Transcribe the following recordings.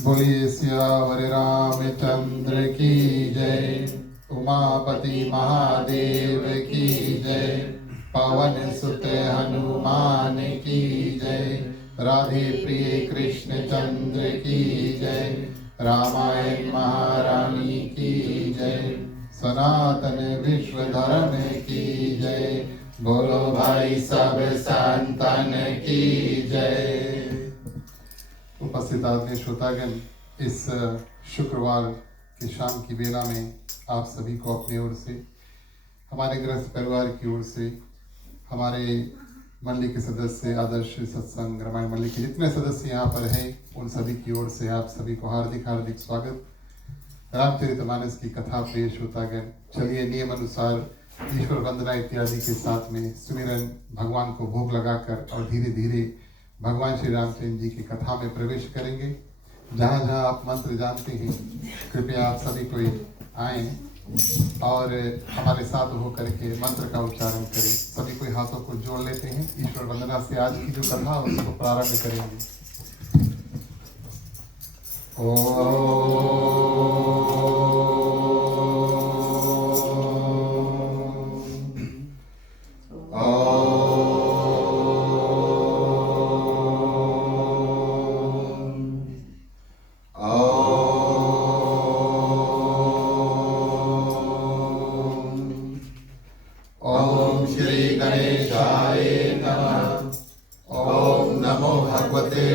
बोलिए सियावर रामचंद्र की जय। उमापति महादेव की जय। पवन सुत हनुमान की जय। राधे प्रिय कृष्ण चंद्र की जय। रामायण महारानी की जय। सनातन विश्व धर्म की जय। बोलो भाई सब संतन की जय। उपस्थित आदरणीय श्रोतागण, इस शुक्रवार की शाम की बेला में आप सभी को अपनी ओर से, हमारे गृहस्थ परिवार की ओर से, हमारे मंडली के सदस्य, आदर्श सत्संग रामायण मंडली के जितने सदस्य यहाँ पर हैं, उन सभी की ओर से आप सभी को हार्दिक हार्दिक स्वागत। रामचरितमानस की कथा प्रिय श्रोतागण, चलिए नियम अनुसार ईश्वर वंदना इत्यादि के साथ में सुमिरन, भगवान को भोग लगाकर और धीरे धीरे भगवान श्री रामचंद्र जी की कथा में प्रवेश करेंगे। जहाँ जहाँ आप मंत्र जानते हैं, कृपया आप सभी कोई आए और हमारे साथ होकर के मंत्र का उच्चारण करें। सभी कोई हाथों को जोड़ लेते हैं। ईश्वर वंदना से आज की जो कथा उसको प्रारंभ करेंगे।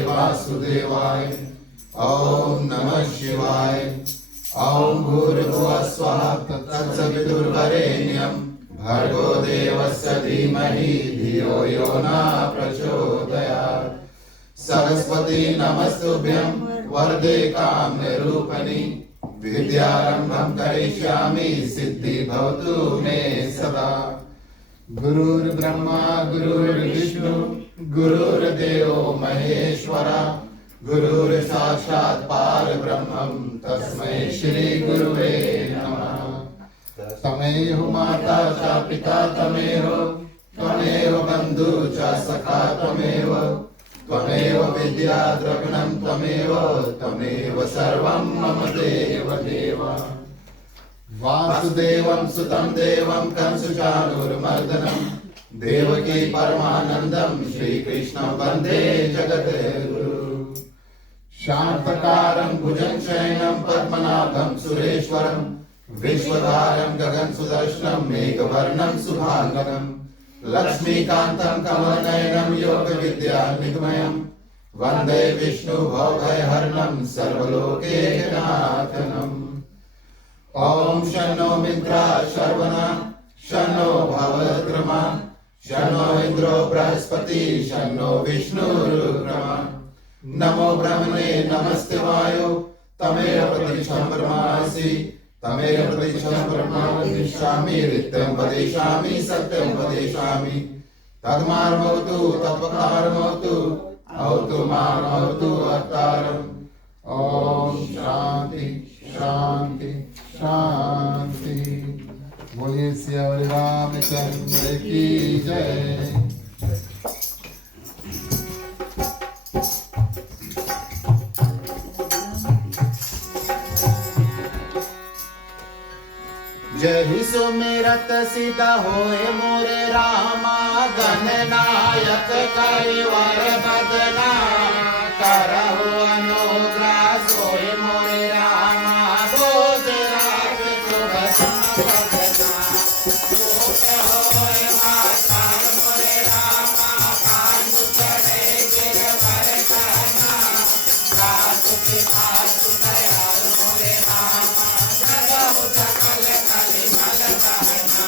वासुदेवाय। ओम नमः शिवाय। ओम भूर्भुवः स्वः तत्सवितुर्वरेण्यं भर्गो देवस्य धीमहि धियो यो न प्रचोदयात्। सरस्वती नमस्तुभ्यं वरदे कामरूपिणि विद्यारम्भं करिष्यामि सिद्धि भवतु मे सदा। गुरुर्ब्रह्मा गुरुर्विष्णु गुरुर्देवो महेश्वरा गुरुर्साक्षात् परब्रह्मं तस्मै श्री गुरुवे नमः। तमेव माता च पिता तमेव त्वमेव बन्धु च सखा त्वमेव विद्या द्रविणं त्वमेव सर्वं मम देव देव। वासुदेवं सुतं देवं कंसचाणूरमर्दनं देवकी परमानन्दं श्रीकृष्णं वन्दे जगद्गुरुं। शान्तकारं भुजगशयनं पद्मनाभं सुरेश्वरं विश्वधारं गगनसुदर्शनं मेघवर्णं शुभांगं लक्ष्मीकान्तं कमलनयनं योगविद्यानिगमनं वन्दे विष्णुभवभयहरणं सर्वलोकैकनाथम्। ओम शन्नो मित्राः शर्वणा शन्नो भवद्रमा शन्नो इंद्रो बृहस्पति शन्नो विष्णुरुक्रमा। नमो ब्रह्मणे नमस्ते वायो तमेव प्रतीक्षां ब्रह्मासि तमेव प्रतीक्षां ब्रह्मा वदिष्यामि नित्यं वदिष्यामि सत्यं वदिष्यामि। तद्मार्मवतु तत्वकारमवतु अवतु मामवतु अवतारम्। ओम शांति शांति शांति। बोलिए सियावर रामचंद्र की जय। जहि सुमिरत सिद्ध होए मोरे रामा गणनायक करिवर बदना करहु अनुग्रह सोए मोरे रामा बोध रात सुबह बदना होए माता मोरे रामा कांद चढ़े गिरवर करना रात के पास दयाल मोरे रामा जगह सकल कलिमल कहना।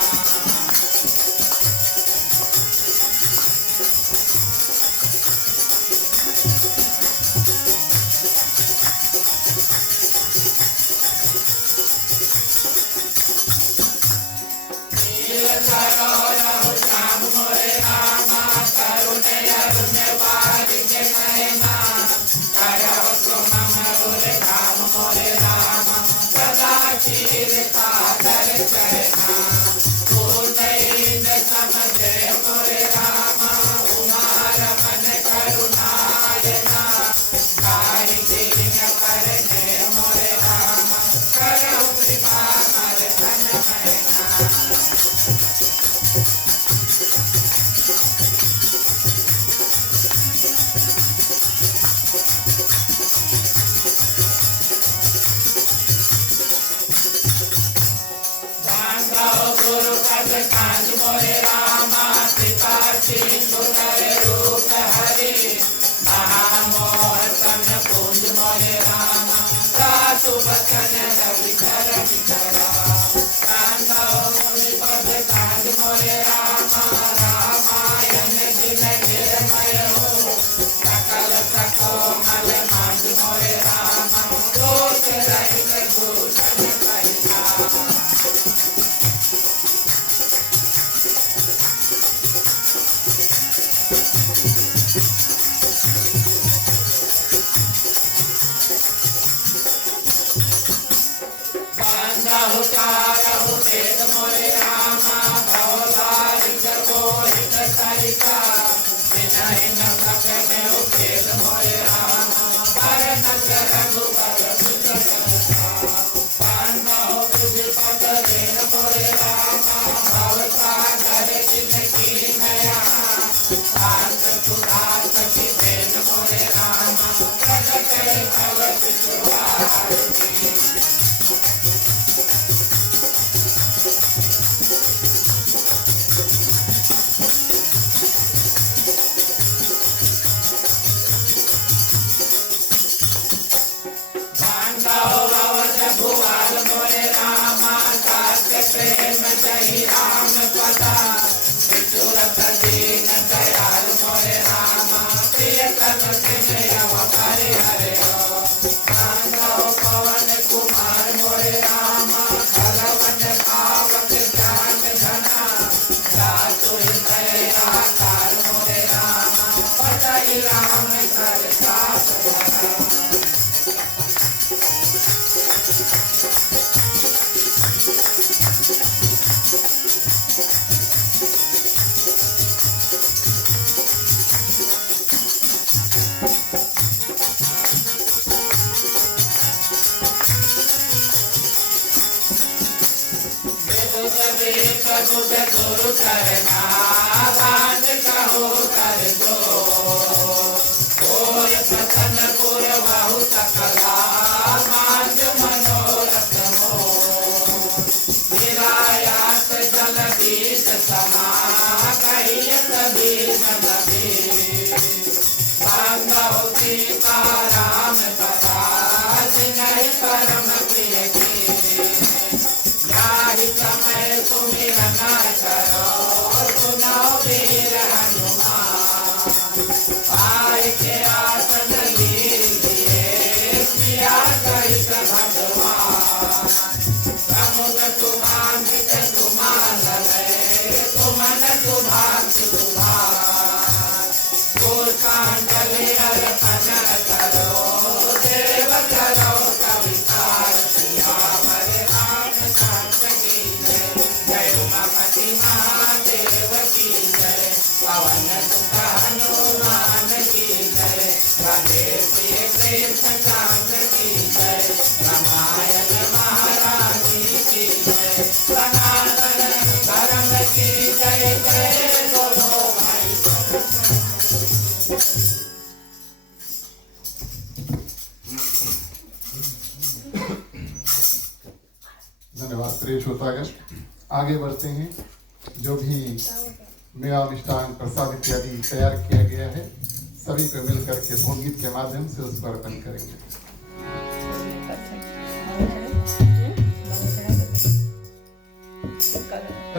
गुरु पद काज मोरे रामा कृपा सिंधु नर रूप हरि महामोहन कुंज मोरे रामा सासु बचन रवि धर विधरा मुनि पद काज मोरे रामा रामायण दिन निर्मय हो सकल सकोमल माज मोरे रामा दोष रहित भूषण कहिता चारहु वेद मोरे रामा भवदारिक मोहित सरिता विनय न सके उपेद मोरे रामा परनत रघुवर पांडव विधि पद रेण मोरे रामा भवसागर जिनकी नया शांत सुधा सखी देन मोरे रामा प्रगट भव विश्वासी भुआल मोरे रामा सत्य प्रेम जहि राम पदा विचुरत दीन दयाल मोरे रामा प्रियतम सिमय हरे हरे हो पांडव पवन कुमार मोरे रामा खलवन पावक जान धना जातु हृदय आकार मोरे रामा पदई राम कर साथ धरा गुड गुरु करना बांध कहो कर दो ओय प्रसन्न पुर बहु सकला मांझ मनोरथ हो निरायास जल बीज समा कहियत बीज नबी बांधव सीता राम सदा जिनहि परम प्रिय की समय सुमिरन करो सुनो वीर हनुमान आय के आसन लीजिए किया कहित भगवान समुद्र सुभाषित सुमान सुमन सुभाषि सुभान कांडले अर्पण करो देव करो कवितार सियावर रामचंद्र की जय उमापति महादेव की जय पवन सुत हनुमान की जय राधे प्रिय कृष्ण चंद्र की जय रामायण महारानी की जय सनातन धर्म की जय जय बोलो भाई धन्यवाद प्रिय श्रोतागण। आगे बढ़ते हैं। जो भी मेवा मिष्टान प्रसाद इत्यादि तैयार किया गया है सभी को मिलकर के भोग गीत के माध्यम से उस पर अर्पण करेंगे।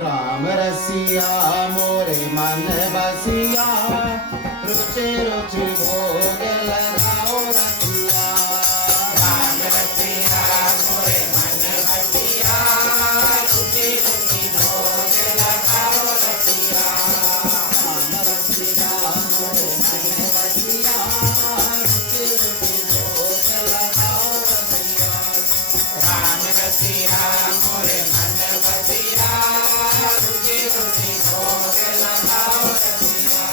राम रसिया मोरे मन बसिया रुचि रुचि भोग लगाओ रसिया राम रसिया मोरे मन बसिया रुचि रुचि भोग लगाओ रसिया राम रसिया मोरे मन बसिया रुचि रुचि भोग लगाओ रसिया राम रसिया मोरे मन बसिया रुचि रुचि भोग लगाओ रसिया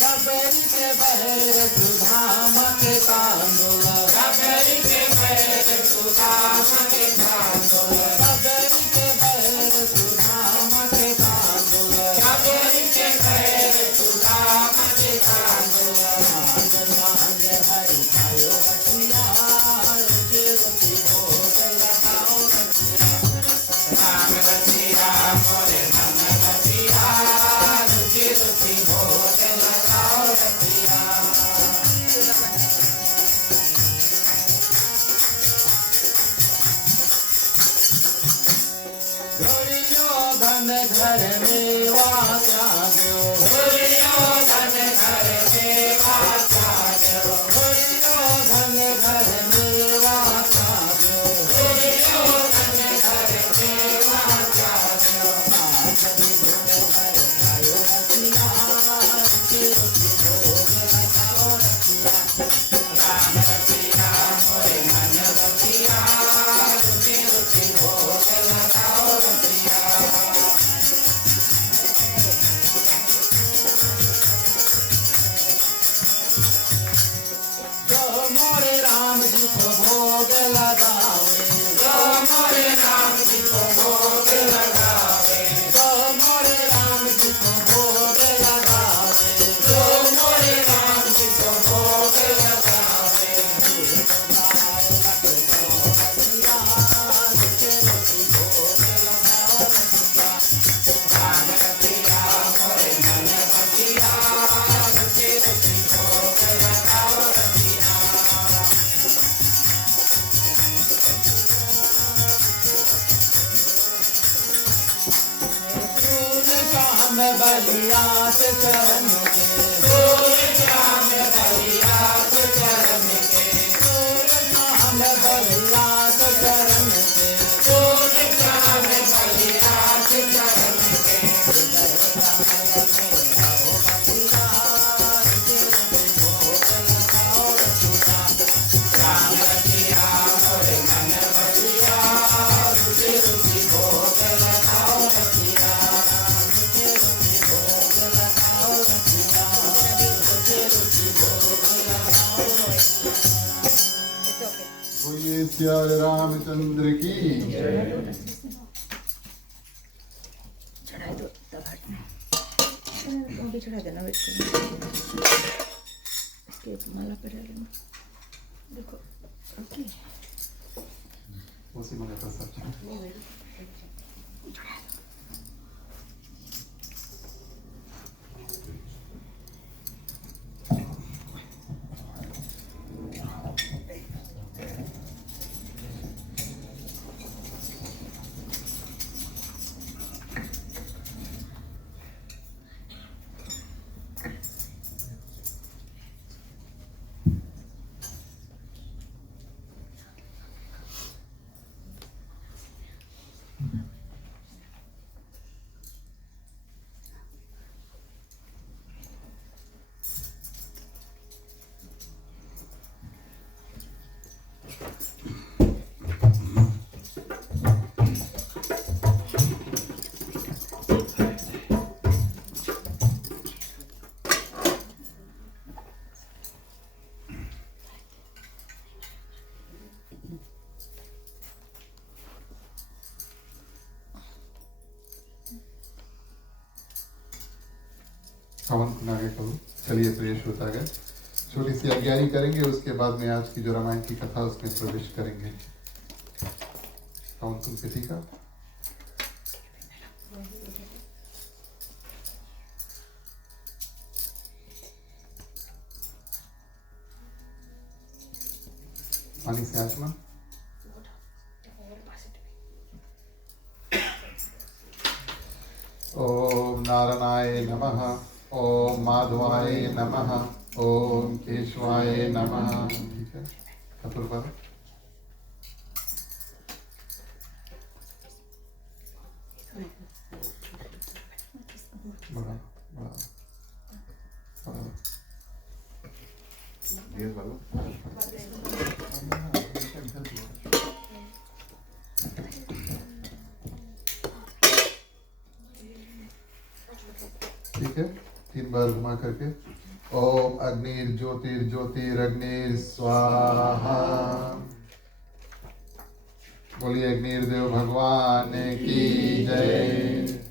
सबरी के बहर सुधाम के तांडुल सबरी के बैर सुदाम के तांडुल सबरी के बहर सुधाम के तांडुल सबरी के बैर सुदाम के तांडुल मांग मांग बलियास चरण के सूर्य श्याम बलियास चरण के सूर्य श्याम बलियास चरण के सूर्य श्याम बलियास चरण के राम रसिया मोरे मन बसिया रुचि रुचि भोग लगाओ रसिया बोलिए सियावर रामचंद्र की चढ़ाई दो तब हटना तुम भी चढ़ा देना वेट करना इसके माला पे डाल लेना देखो ओके उसी में कर सकते हैं। हवन को आगे करो। चलिए प्रिय श्रोतागण, छोटी सी अज्ञानी करेंगे, उसके बाद में आज की जो रामायण की कथा उसमें प्रवेश करेंगे। हवन सुन के ठीक है। पानी से आचमन। ओम नारायणाय नमः, ओम माधवाय नमः, ओम केशवाय नमः। ठीक है, कपूर पर बड़ा बड़ा ठीक है, 3 बार घुमा करके ओम अग्निर ज्योतिर ज्योतिरग्निर स्वाहा। बोलिए अग्निर देव भगवान की जय।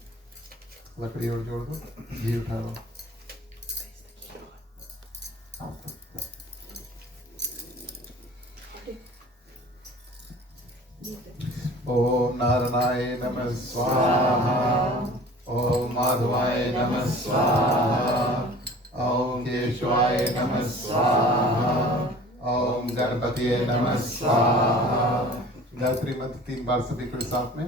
लकड़ी और जोड़ दो, घी उठा लो। ओम नारायणाय नमः स्वाहा, ओम माधवाय नमः स्वाहा, ओम केशवाय नमः स्वाहा, ओम गणपतिये नमः स्वाहा। गायत्री मंत्र 3 बार सभी को साथ में।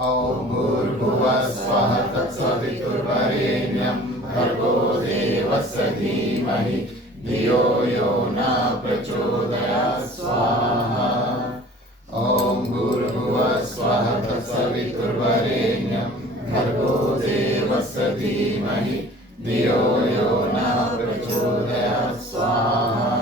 ओम भूर्भुवः स्वः तत्सवितुर्वरेण्यं भर्गो देवस्य धीमहि धियो यो न प्रचोदयात् स्वाहा। ओम भूर्भुवः स्वः तत्सवितुर्वरेण्यं भर्गो देवस्य धीमहि धियो यो न प्रचोदयात् स्वाहा।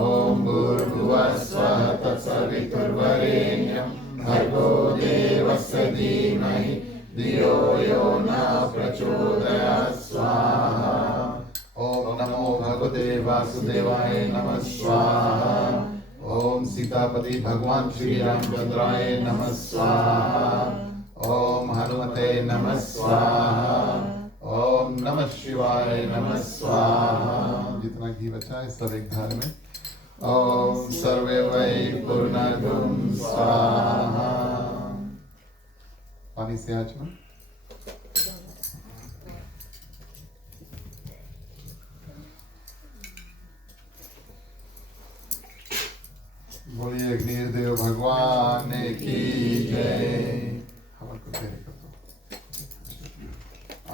ओम भूर्भुवः स्वः तत्सवितुर्वरेण्यं भर्गो देवस्य धीमहि धियो यो न प्रचोदयात् स्वाहा। ओम नमो भगवते वासुदेवाय नमः स्वाहा। ओम सीतापति भगवान श्री रामचंद्राय नमः स्वाहा। ओम हनुमते नमः स्वाहा। ओम नमः शिवाय नमः स्वाहा। जितना घी बचा है सब एक धार में। ओम सर्वे वै पूर्णगुं स्वाहा। पानी से आचमन। बोलिए अग्निदेव भगवान की जय। हवन को तैयारी कर दो।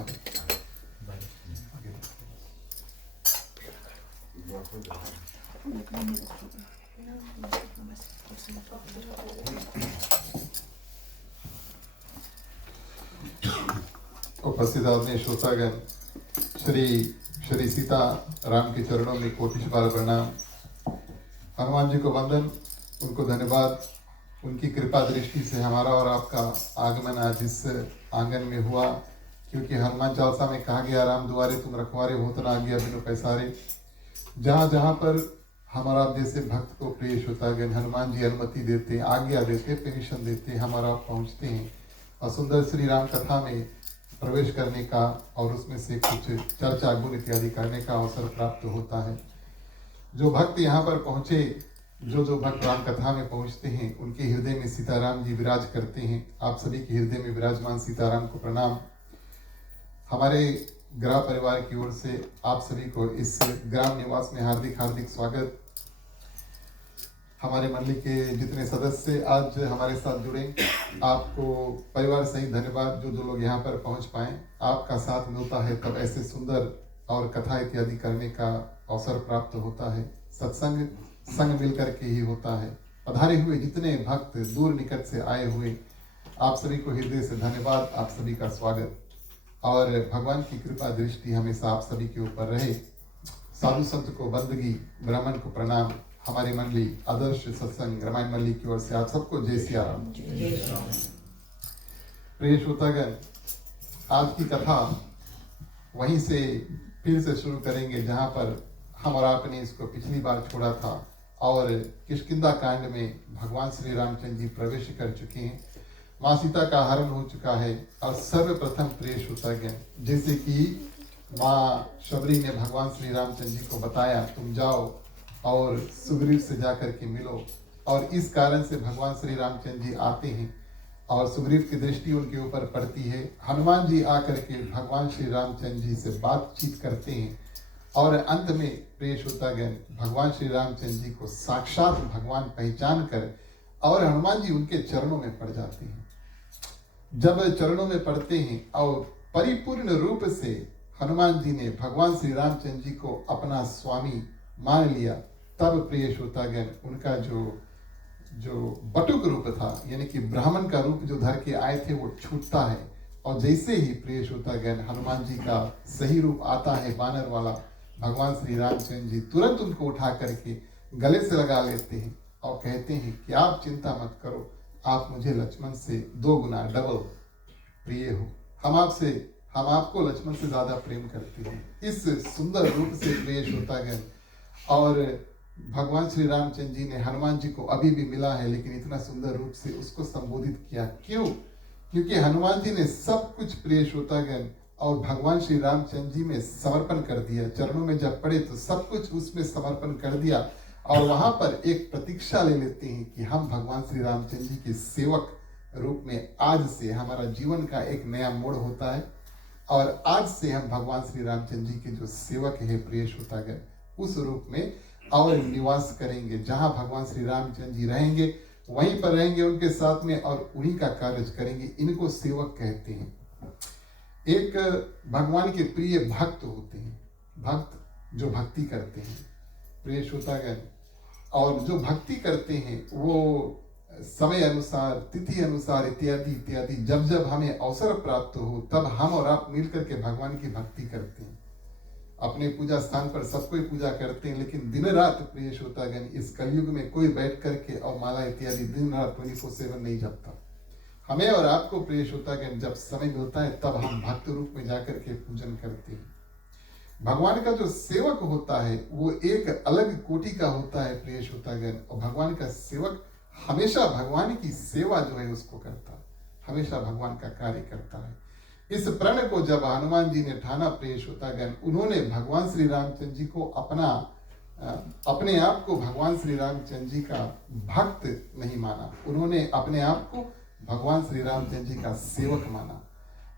आगे। लकड़ी नहीं रखोगे बस कुर्सी में उपस्थित आदरणीय श्रोतागण, श्री श्री सीता राम के चरणों में कोटि बार प्रणाम। हनुमान जी को वंदन, उनको धन्यवाद। उनकी कृपा दृष्टि से हमारा और आपका आगमन आज इस आंगन में हुआ, क्योंकि हनुमान चालीसा में कहा गया, राम दुआरे तुम रखवारे हो तना आज्ञा बिनु पैसारे। जहाँ जहाँ पर हमारा जैसे भक्त को प्रिय श्रोतागण हनुमान जी अनुमति देते, आज्ञा देते, परमिशन देते, हमारा पहुँचते हैं और सुंदर श्री राम कथा में प्रवेश करने का और उसमें से कुछ चर्चा गुण इत्यादि करने का अवसर प्राप्त होता है। जो भक्त यहाँ पर पहुँचे, जो भक्त राम कथा में पहुँचते हैं, उनके हृदय में सीताराम जी विराज करते हैं। आप सभी के हृदय में विराजमान सीताराम को प्रणाम। हमारे ग्राम परिवार की ओर से आप सभी को इस ग्राम निवास में हार्दिक हार्दिक स्वागत। हमारे मंडली के जितने सदस्य आज हमारे साथ जुड़े, आपको परिवार सहित धन्यवाद। जो लोग यहाँ पर पहुँच पाए, आपका साथ मिलता है तब ऐसे सुंदर और कथा इत्यादि करने का अवसर प्राप्त होता है। सत्संग संग मिलकर के ही होता है। पधारे हुए जितने भक्त दूर निकट से आए हुए, आप सभी को हृदय से धन्यवाद, आप सभी का स्वागत। और भगवान की कृपा दृष्टि हमेशा आप सभी के ऊपर रहे। साधु संत को बंदगी, ब्राह्मण को प्रणाम। हमारी मंडली आदर्श सत्संग रामायण मंडली की ओर से आप सबको जय सिया राम। प्रिय श्रोतागण, आज की कथा वहीं से फिर से शुरू करेंगे जहां पर हम और आपने इसको पिछली बार छोड़ा था। और किष्किंधा कांड में भगवान श्री रामचंद्र जी प्रवेश कर चुके हैं। माँ सीता का हरण हो चुका है। और सर्वप्रथम प्रिय श्रोतागण, जैसे कि माँ शबरी ने भगवान श्री रामचंद्र जी को बताया, तुम जाओ और सुग्रीव से जाकर के मिलो। और इस कारण से भगवान श्री रामचंद्र जी आते हैं और सुग्रीव की दृष्टि उनके ऊपर पड़ती है। हनुमान जी आकर के भगवान श्री रामचंद्र जी से बातचीत करते हैं और अंत में प्रिय श्रोतागण भगवान श्री रामचंद्र जी को साक्षात भगवान पहचान कर और हनुमान जी उनके चरणों में पड़ जाते हैं। जब चरणों में पड़ते हैं और परिपूर्ण रूप से हनुमान जी ने भगवान श्री रामचंद्र जी को अपना स्वामी मान लिया, तब प्रिय श्रोतागण उनका जो बटुक रूप था, यानी कि ब्राह्मण का रूप जो धर के आए थे, वो छूटता है। और जैसे ही प्रिय श्रोतागण हनुमान जी का सही रूप आता है, बानर वाला, भगवान श्री रामचंद्र जी तुरंत उनको उठा करके गले से लगा लेते हैं और कहते हैं कि आप चिंता मत करो, आप मुझे लक्ष्मण से 2 गुना डबल प्रिय हो। हम आपको लक्ष्मण से ज्यादा प्रेम करते हैं। इस सुंदर रूप से प्रिय श्रोतागण, और भगवान श्री रामचंद्र जी ने हनुमान जी को अभी भी मिला है, लेकिन इतना सुंदर रूप से उसको संबोधित किया। क्यों? क्योंकि हनुमान जी ने सब कुछ प्रिय श्रोतागण और भगवान श्री रामचंद्र जी में समर्पण कर दिया। चरणों में जब पड़े तो सब कुछ उसमें समर्पण कर दिया और वहां पर एक प्रतीक्षा ले लेते हैं कि हम भगवान श्री रामचंद्र जी के सेवक रूप में आज से हमारा जीवन का एक नया मोड़ होता है। और आज से हम भगवान श्री रामचंद्र जी के जो सेवक है प्रिय श्रोतागण, उस रूप में और निवास करेंगे। जहां भगवान श्री रामचंद्र जी रहेंगे वहीं पर रहेंगे उनके साथ में और उन्हीं का कार्य करेंगे। इनको सेवक कहते हैं। एक भगवान के प्रिय भक्त होते हैं, भक्त जो भक्ति करते हैं प्रिय श्रोतागण, और जो भक्ति करते हैं वो समय अनुसार, तिथि अनुसार इत्यादि इत्यादि, जब जब हमें अवसर प्राप्त हो तब हम और आप मिलकर के भगवान की भक्ति करते हैं। अपने पूजा स्थान पर सब कोई पूजा करते हैं, लेकिन दिन रात प्रिय श्रोतागण इस कलयुग में कोई बैठ करके और माला इत्यादि दिन रात 24/7 नहीं जपता। हमें और आपको प्रिय श्रोतागण जब समय मिलता है तब हम भक्त रूप में जाकर के पूजन करते हैं। भगवान का जो सेवक होता है वो एक अलग कोटि का होता है प्रिय श्रोतागण, और भगवान का सेवक हमेशा भगवान की सेवा जो है उसको करता है, हमेशा भगवान का कार्य करता है। इस प्रण को जब हनुमान जी ने ठाना प्रिय श्रोतागण, उन्होंने भगवान श्री रामचंद्र जी को अपने आप को भगवान श्री रामचंद्र जी का भक्त नहीं माना, उन्होंने अपने आप को भगवान श्री रामचंद्र जी का सेवक माना।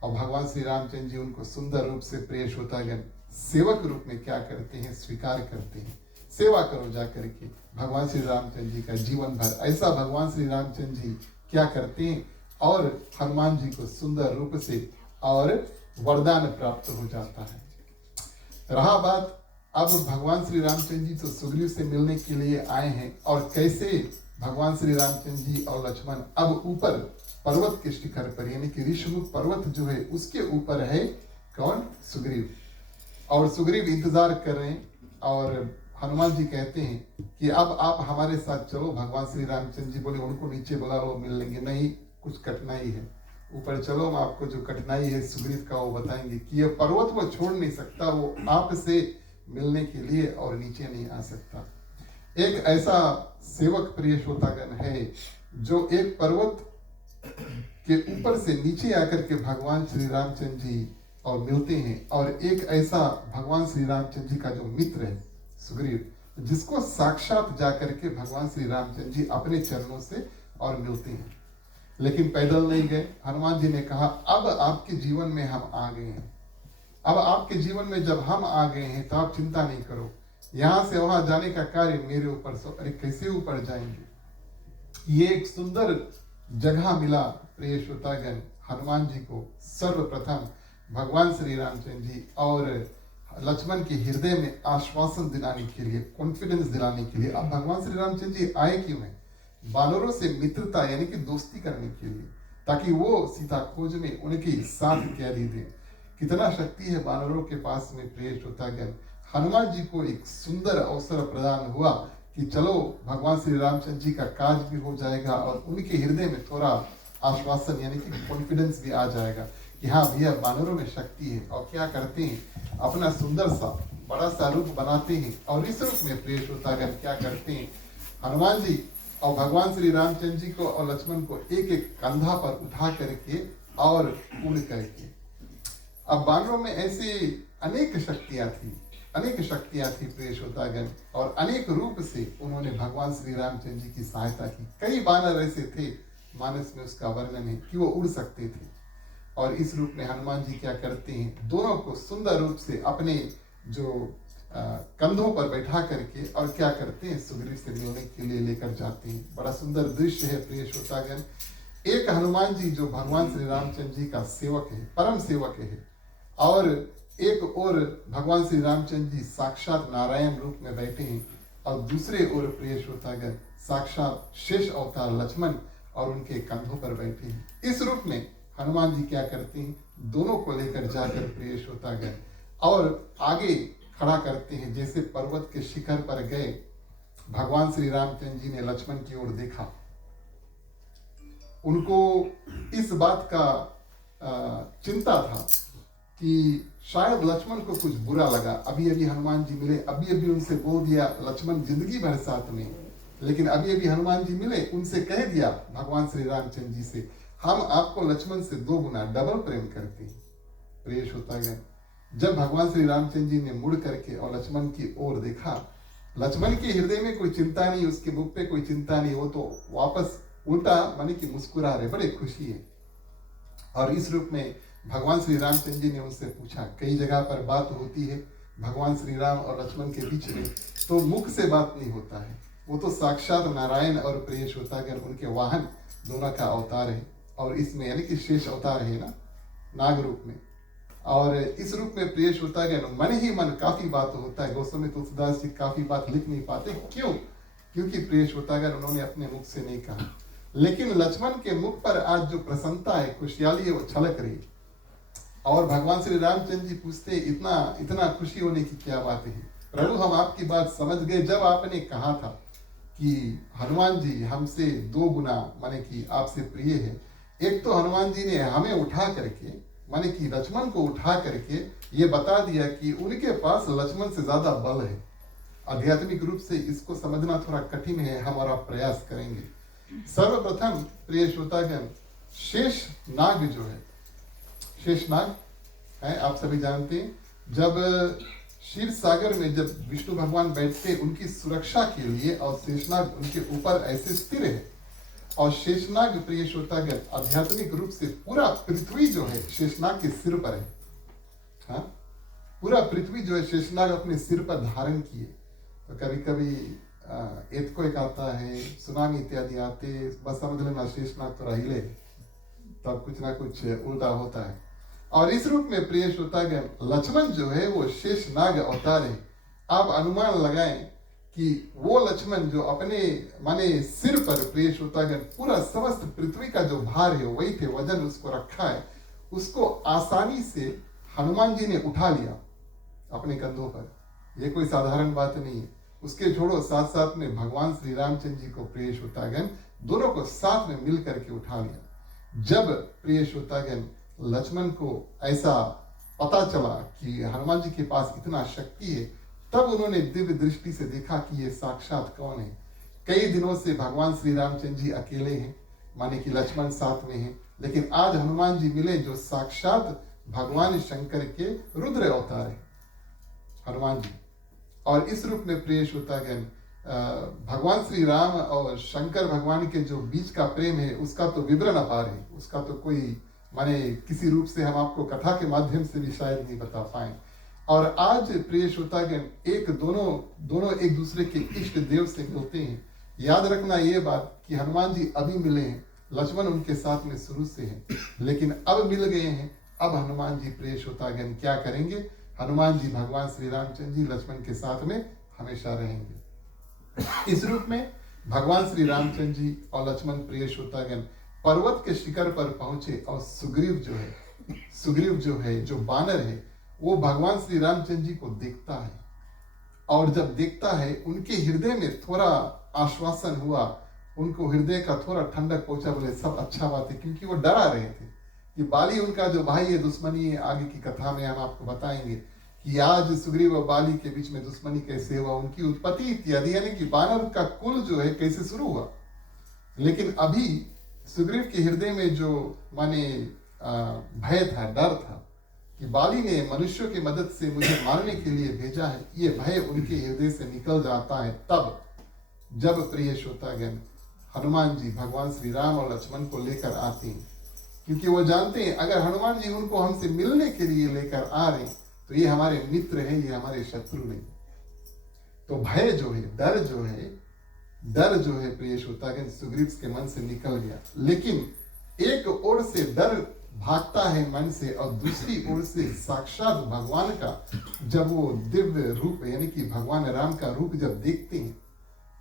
और भगवान श्री रामचंद्र जी उनको सुंदर रूप से प्रिय श्रोतागण सेवक रूप में क्या करते हैं, स्वीकार करते हैं। सेवा करो जाकर के भगवान श्री रामचंद्र जी का जीवन भर। ऐसा भगवान श्री रामचंद्र जी क्या करते हैं और हनुमान जी को सुंदर रूप से और वरदान प्राप्त हो जाता है। रहा बात अब भगवान श्री रामचंद्र जी तो सुग्रीव से मिलने के लिए आए हैं, और कैसे भगवान श्री रामचंद्र जी और लक्ष्मण अब ऊपर पर्वत के शिखर पर, यानी कि ऋषमुख पर्वत जो है उसके ऊपर है कौन? सुग्रीव। और सुग्रीव इंतजार कर रहे हैं, और हनुमान जी कहते हैं कि अब आप हमारे साथ चलो। भगवान श्री रामचंद्र जी बोले उनको नीचे बुला लो, मिल लेंगे। नहीं, कुछ कठिनाई है, ऊपर चलो, हम आपको जो कठिनाई है सुग्रीव का वो बताएंगे कि यह पर्वत वो छोड़ नहीं सकता, वो आपसे मिलने के लिए और नीचे नहीं आ सकता। एक ऐसा सेवक प्रिय श्रोतागण है जो एक पर्वत के ऊपर से नीचे आकर के भगवान श्री रामचंद्र जी और मिलते हैं, और एक ऐसा भगवान श्री रामचंद्र जी का जो मित्र है सुग्रीव, जिसको साक्षात जाकर के भगवान श्री रामचंद्र जी अपने चरणों से और मिलते हैं। लेकिन पैदल नहीं गए। हनुमान जी ने कहा अब आपके जीवन में हम आ गए हैं, अब आपके जीवन में जब हम आ गए हैं तो आप चिंता नहीं करो, यहां से वहां जाने का कार्य मेरे ऊपर सो। अरे कैसे ऊपर जाएंगे? ये एक सुंदर जगह मिला प्रिय श्रोतागण हनुमान जी को। सर्वप्रथम भगवान श्री रामचंद्र जी और लक्ष्मण के हृदय में आश्वासन दिलाने के लिए, कॉन्फिडेंस दिलाने के लिए। अब भगवान श्री रामचंद्र जी आए क्यों हैं? बानरों से मित्रता यानी कि दोस्ती करने के लिए, ताकि वो सीता खोज में उनकी साथ तैयारी दे। कितना शक्ति है बानरों के पास में प्रिय श्रोतागण। हनुमान जी को एक सुंदर अवसर प्रदान हुआ कि चलो भगवान श्री रामचंद्र जी का काज भी हो जाएगा और उनके हृदय में थोड़ा आश्वासन यानी कि कॉन्फिडेंस भी आ जाएगा कि हाँ भैया बानरों में शक्ति है। और क्या करते हैं, अपना सुंदर सा बड़ा सा रूप बनाते हैं, और इस रूप में प्रिय श्रोतागण क्या करते हैं, हनुमान जी और भगवान श्री रामचंद्र जी को और लक्ष्मण को एक एक कंधा पर उठा करके और उड़ करके। अब बानरों में ऐसे अनेक शक्तियां थी प्रिय श्रोतागण, और अनेक रूप से उन्होंने भगवान श्री रामचंद्र जी की सहायता की। कई बानर ऐसे थे, मानस में उसका वर्णन है कि वो उड़ सकते थे। और इस रूप में हनुमान जी क्या करते हैं, दोनों को सुंदर रूप से अपने जो कंधों पर बैठा करके और क्या करते हैं, सुग्रीव से मिलने के लिए लेकर जाते हैं। बड़ा सुंदर दृश्य है प्रिय श्रोतागण। एक हनुमान जी जो भगवान श्री रामचंद्र जी का सेवक है, परम सेवक है, और एक और भगवान श्री रामचंद्र जी साक्षात नारायण रूप में बैठे हैं, और दूसरे ओर प्रिय श्रोतागण साक्षात शेष अवतार लक्ष्मण और उनके कंधों पर बैठे हैं। इस रूप में हनुमान जी क्या करते हैं, दोनों को लेकर जाकर प्रिय श्रोतागण और आगे खड़ा करते हैं। जैसे पर्वत के शिखर पर गए, भगवान श्री रामचंद्र जी ने लक्ष्मण की ओर देखा, उनको इस बात का चिंता था कि शायद लक्ष्मण को कुछ बुरा लगा। अभी अभी हनुमान जी मिले, अभी अभी उनसे बोल दिया लक्ष्मण जिंदगी भर साथ में, लेकिन अभी अभी हनुमान जी मिले, उनसे कह दिया भगवान श्री रामचंद्र जी से, हम आपको लक्ष्मण से 2 गुना डबल प्रेम करते हैं। प्रिय श्रोतागण, जब भगवान श्री रामचंद्र जी ने मुड़ करके और लक्ष्मण की ओर देखा, लक्ष्मण के हृदय में कोई चिंता नहीं, उसके मुख पे कोई चिंता नहीं, वो तो वापस उल्टा माने कि मुस्कुरा रहे, बड़े खुशी है। और इस रूप में भगवान श्री रामचंद्र जी ने उनसे पूछा, कई जगह पर बात होती है भगवान श्री राम और लक्ष्मण के बीच में, तो मुख से बात नहीं होता है, वो तो साक्षात नारायण और प्रिय श्रोतागण उनके वाहन दोनों का अवतार है। और इसमें यानी कि शेष अवतार है ना, नाग रूप में। और इस रूप में प्रिय श्रोतागण मन ही मन काफी बात होता है। गोस्वामी तुलसीदास जी काफी बात लिख नहीं पाते, क्यों? क्योंकि प्रिय श्रोतागण उन्होंने अपने मुख से नहीं कहा, लेकिन लक्ष्मण के मुख पर आज जो प्रसन्नता है, खुशहाली है, वो छलक रही। और भगवान श्री रामचंद्र जी पूछते, इतना खुशी होने की क्या बात है? प्रभु हम आपकी बात समझ गए, जब आपने कहा था कि हनुमान जी हमसे 2 गुना माने कि आपसे प्रिय है। एक तो हनुमान जी ने हमें उठा करके माने कि लक्ष्मण को उठा करके ये बता दिया कि उनके पास लक्ष्मण से ज्यादा बल है। आध्यात्मिक रूप से इसको समझना थोड़ा कठिन है, हमारा प्रयास करेंगे। सर्वप्रथम प्रिय श्रोतागण, शेष नाग जो है, शेष नाग है, आप सभी जानते हैं, जब क्षीर सागर में जब विष्णु भगवान बैठते उनकी सुरक्षा के लिए, और शेषनाग उनके ऊपर ऐसे स्थिर है। और शेषनाग प्रिय श्रोतागण आध्यात्मिक रूप से पूरा पृथ्वी जो है शेषनाग के सिर पर है। हाँ, पूरा पृथ्वी जो है शेषनाग अपने सिर पर धारण किए। तो कभी कभी एर्थक्वेक आता है, सुनामी इत्यादि आते, बस समझ लेना शेषनाग तो हिले, तब कुछ ना कुछ उल्टा होता है। और इस रूप में प्रिय श्रोतागण लक्ष्मण जो है वो शेषनाग अवतार है। आप अनुमान लगाएं कि वो लक्ष्मण जो अपने माने सिर पर प्रिय श्रोतागण पूरा समस्त पृथ्वी का जो भार है वही थे, वजन उसको रखा है, उसको आसानी से हनुमान जी ने उठा लिया अपने कंधों पर। ये कोई साधारण बात नहीं है। उसके छोड़ो, साथ साथ में भगवान श्री रामचंद्र जी को प्रिय श्रोतागण दोनों को साथ में मिल करके उठा लिया। जब प्रिय श्रोतागण लक्ष्मण को ऐसा पता चला कि हनुमान जी के पास इतना शक्ति है, तब उन्होंने दिव्य दृष्टि से देखा कि ये साक्षात कौन है। कई दिनों से भगवान श्री रामचंद्र जी अकेले हैं, माने कि लक्ष्मण साथ में हैं, लेकिन आज हनुमान जी मिले जो साक्षात भगवान शंकर के रुद्र अवतार है हनुमान जी। और इस रूप में प्रिय श्रोतागण भगवान श्री राम और शंकर भगवान के जो बीच का प्रेम है उसका तो विवरण अपार है, उसका तो कोई माने किसी रूप से हम आपको कथा के माध्यम से भी शायद नहीं बता पाए। और आज प्रिय श्रोतागण दोनों एक दूसरे के इष्ट देव से मिलते हैं। याद रखना ये बात कि हनुमान जी अभी मिले हैं, लक्ष्मण उनके साथ में शुरू से हैं, लेकिन अब मिल गए हैं। अब हनुमान जी प्रिय श्रोतागण क्या करेंगे? हनुमान जी भगवान श्री रामचंद्र जी लक्ष्मण के साथ में हमेशा रहेंगे। इस रूप में भगवान श्री रामचंद्र जी और लक्ष्मण प्रिय श्रोतागण पर्वत के शिखर पर पहुंचे और सुग्रीव जो है जो बानर है वो भगवान श्री रामचंद्र जी को देखता है, और जब देखता है उनके हृदय में थोड़ा आश्वासन हुआ, उनको हृदय का थोड़ा ठंडक पहुंचा। बोले सब अच्छा बात है, क्योंकि वो डरा रहे थे कि बाली उनका जो भाई है, दुश्मनी है। आगे की कथा में हम आपको बताएंगे कि आज सुग्रीव और बाली के बीच में दुश्मनी कैसे हुआ, उनकी उत्पत्ति इत्यादि, यानी कि बानर का कुल जो है कैसे शुरू हुआ। लेकिन अभी सुग्रीव के हृदय में जो माने भय था, डर था कि बाली ने मनुष्यों की मदद से मुझे मारने के लिए भेजा है, ये भय उनके हृदय से निकल जाता है तब जब प्रिय श्रोतागण हनुमान जी भगवान श्री राम और लक्ष्मण को लेकर आते हैं, क्योंकि वो जानते हैं अगर हनुमान जी उनको हमसे मिलने के लिए लेकर आ रहे हैं तो ये हमारे मित्र हैं, ये हमारे शत्रु नहीं। तो भय जो है, डर जो है प्रिय श्रोतागण सुग्रीव के मन से निकल गया। लेकिन एक ओर से डर भागता है मन से, और दूसरी ओर से साक्षात भगवान का जब वो दिव्य रूप यानी कि भगवान राम का रूप जब देखते हैं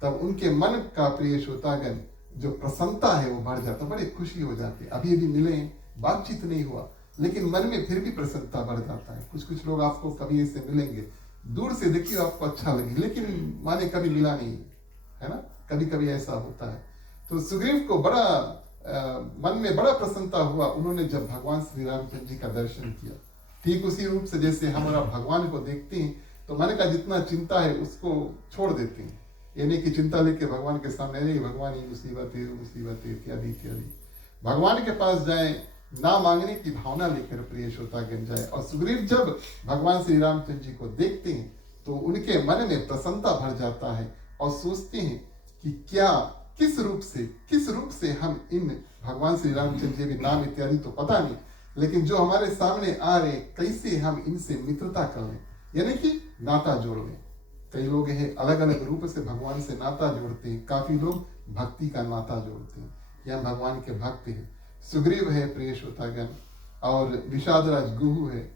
तब उनके मन का प्रिय श्रोतागण जो प्रसन्नता है वो बढ़ जाता, बड़े खुशी हो जाते। अभी मिले, बातचीत नहीं हुआ, लेकिन मन में फिर भी प्रसन्नता बढ़ जाता है। कुछ लोग आपको कभी ऐसे मिलेंगे, दूर से देखिए आपको अच्छा लगे, लेकिन माने कभी मिला नहीं है ना, कभी ऐसा होता है। तो सुग्रीव को बड़ा मन में बड़ा प्रसन्नता हुआ उन्होंने जब भगवान श्री रामचंद्र जी का दर्शन किया। ठीक उसी रूप से जैसे हमारा भगवान को देखते हैं तो मन का जितना चिंता है उसको छोड़ देते हैं, यानी कि चिंता लेके भगवान के सामने, अरे भगवान ये मुसीबत इत्यादि भगवान के पास जाए, ना मांगने की भावना लेकर प्रिय श्रोतागण जाए। और सुग्रीव जब भगवान श्री रामचंद्र जी को देखते हैं तो उनके मन में प्रसन्नता भर जाता है और सोचते हैं कि किस रूप से हम इन भगवान श्री रामचंद्र जी के नाम इत्यादि तो पता नहीं, लेकिन जो हमारे सामने आ रहे कैसे हम इनसे मित्रता कर लें, यानी कि नाता जोड़ लें। कई लोग हैं अलग अलग रूप से भगवान से नाता जोड़ते हैं, काफी लोग भक्ति का नाता जोड़ते हैं, यह भगवान के भक्त हैं। सुग्रीव है प्रिय श्रोतागण, और विषादराज गुहू है,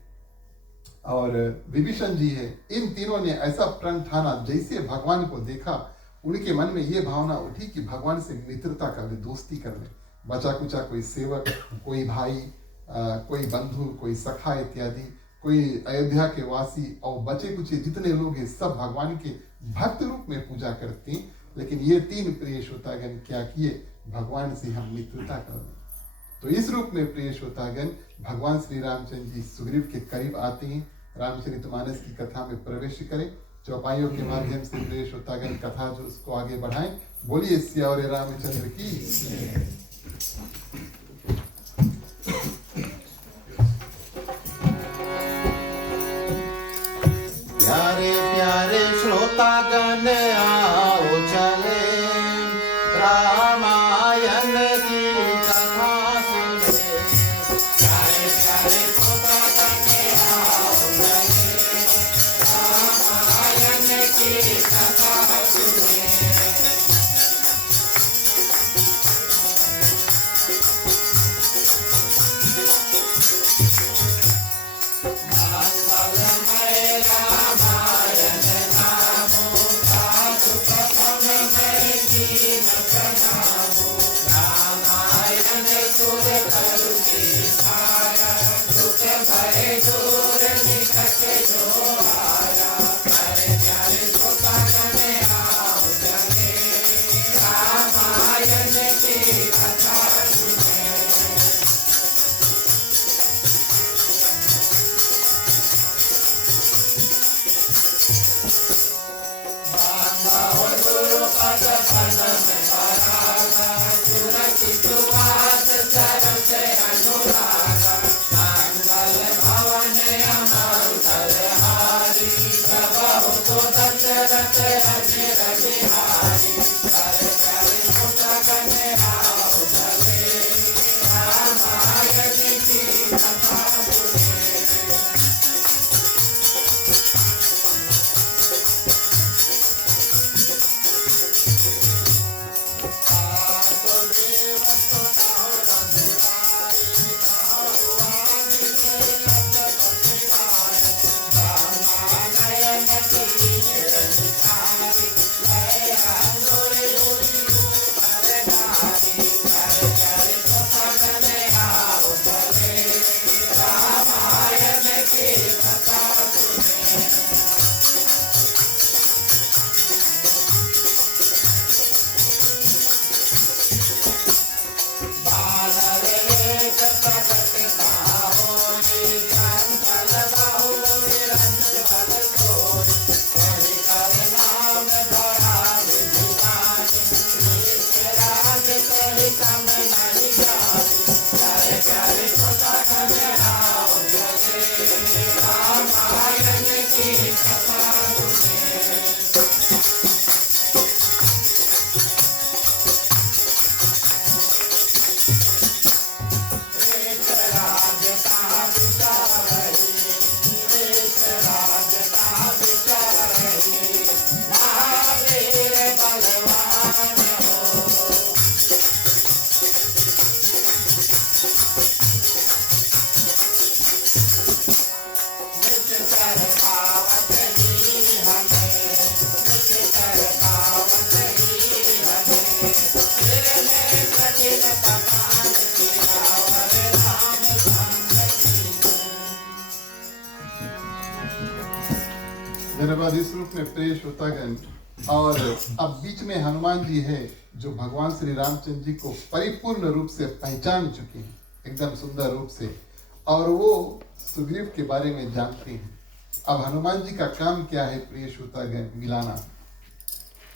और विभीषण जी है। इन तीनों ने ऐसा प्रण ठाना, जैसे भगवान को देखा उनके मन में ये भावना उठी कि भगवान से मित्रता कर ले, दोस्ती कर ले। बचा कुचा कोई सेवक, कोई भाई, कोई बंधु, कोई सखा इत्यादि, कोई अयोध्या के वासी और बचे कुचे जितने लोग हैं सब भगवान के भक्त रूप में पूजा करते हैं। लेकिन ये तीन प्रिय श्रोतागण क्या किए? भगवान से हम मित्रता कर लें। तो इस रूप में प्रिय श्रोतागण भगवान श्री रामचंद्र जी सुग्रीव के करीब आते हैं, रामचरितमानस की कथा में प्रवेश करें। चौपाइयों के माध्यम से प्रिय श्रोतागण कथा जो उसको आगे बढ़ाएं। बोलिए सियावरे रामचंद्र की। प्यारे प्यारे श्रोतागण आओ चले रामायण की कथा सुने। प्यारे प्यारे श्रोतागण आओ चले रामायण की कथा सुने। मेरे बाद इस रूप में प्रेष होता गया। और अब बीच में हनुमान जी है जो भगवान श्री रामचंद्र जी को परिपूर्ण रूप से पहचान चुके हैं, एकदम सुंदर रूप से, और वो सुग्रीव के बारे में जानते हैं। अब हनुमान जी का काम क्या है? प्रेष होता गया मिलाना,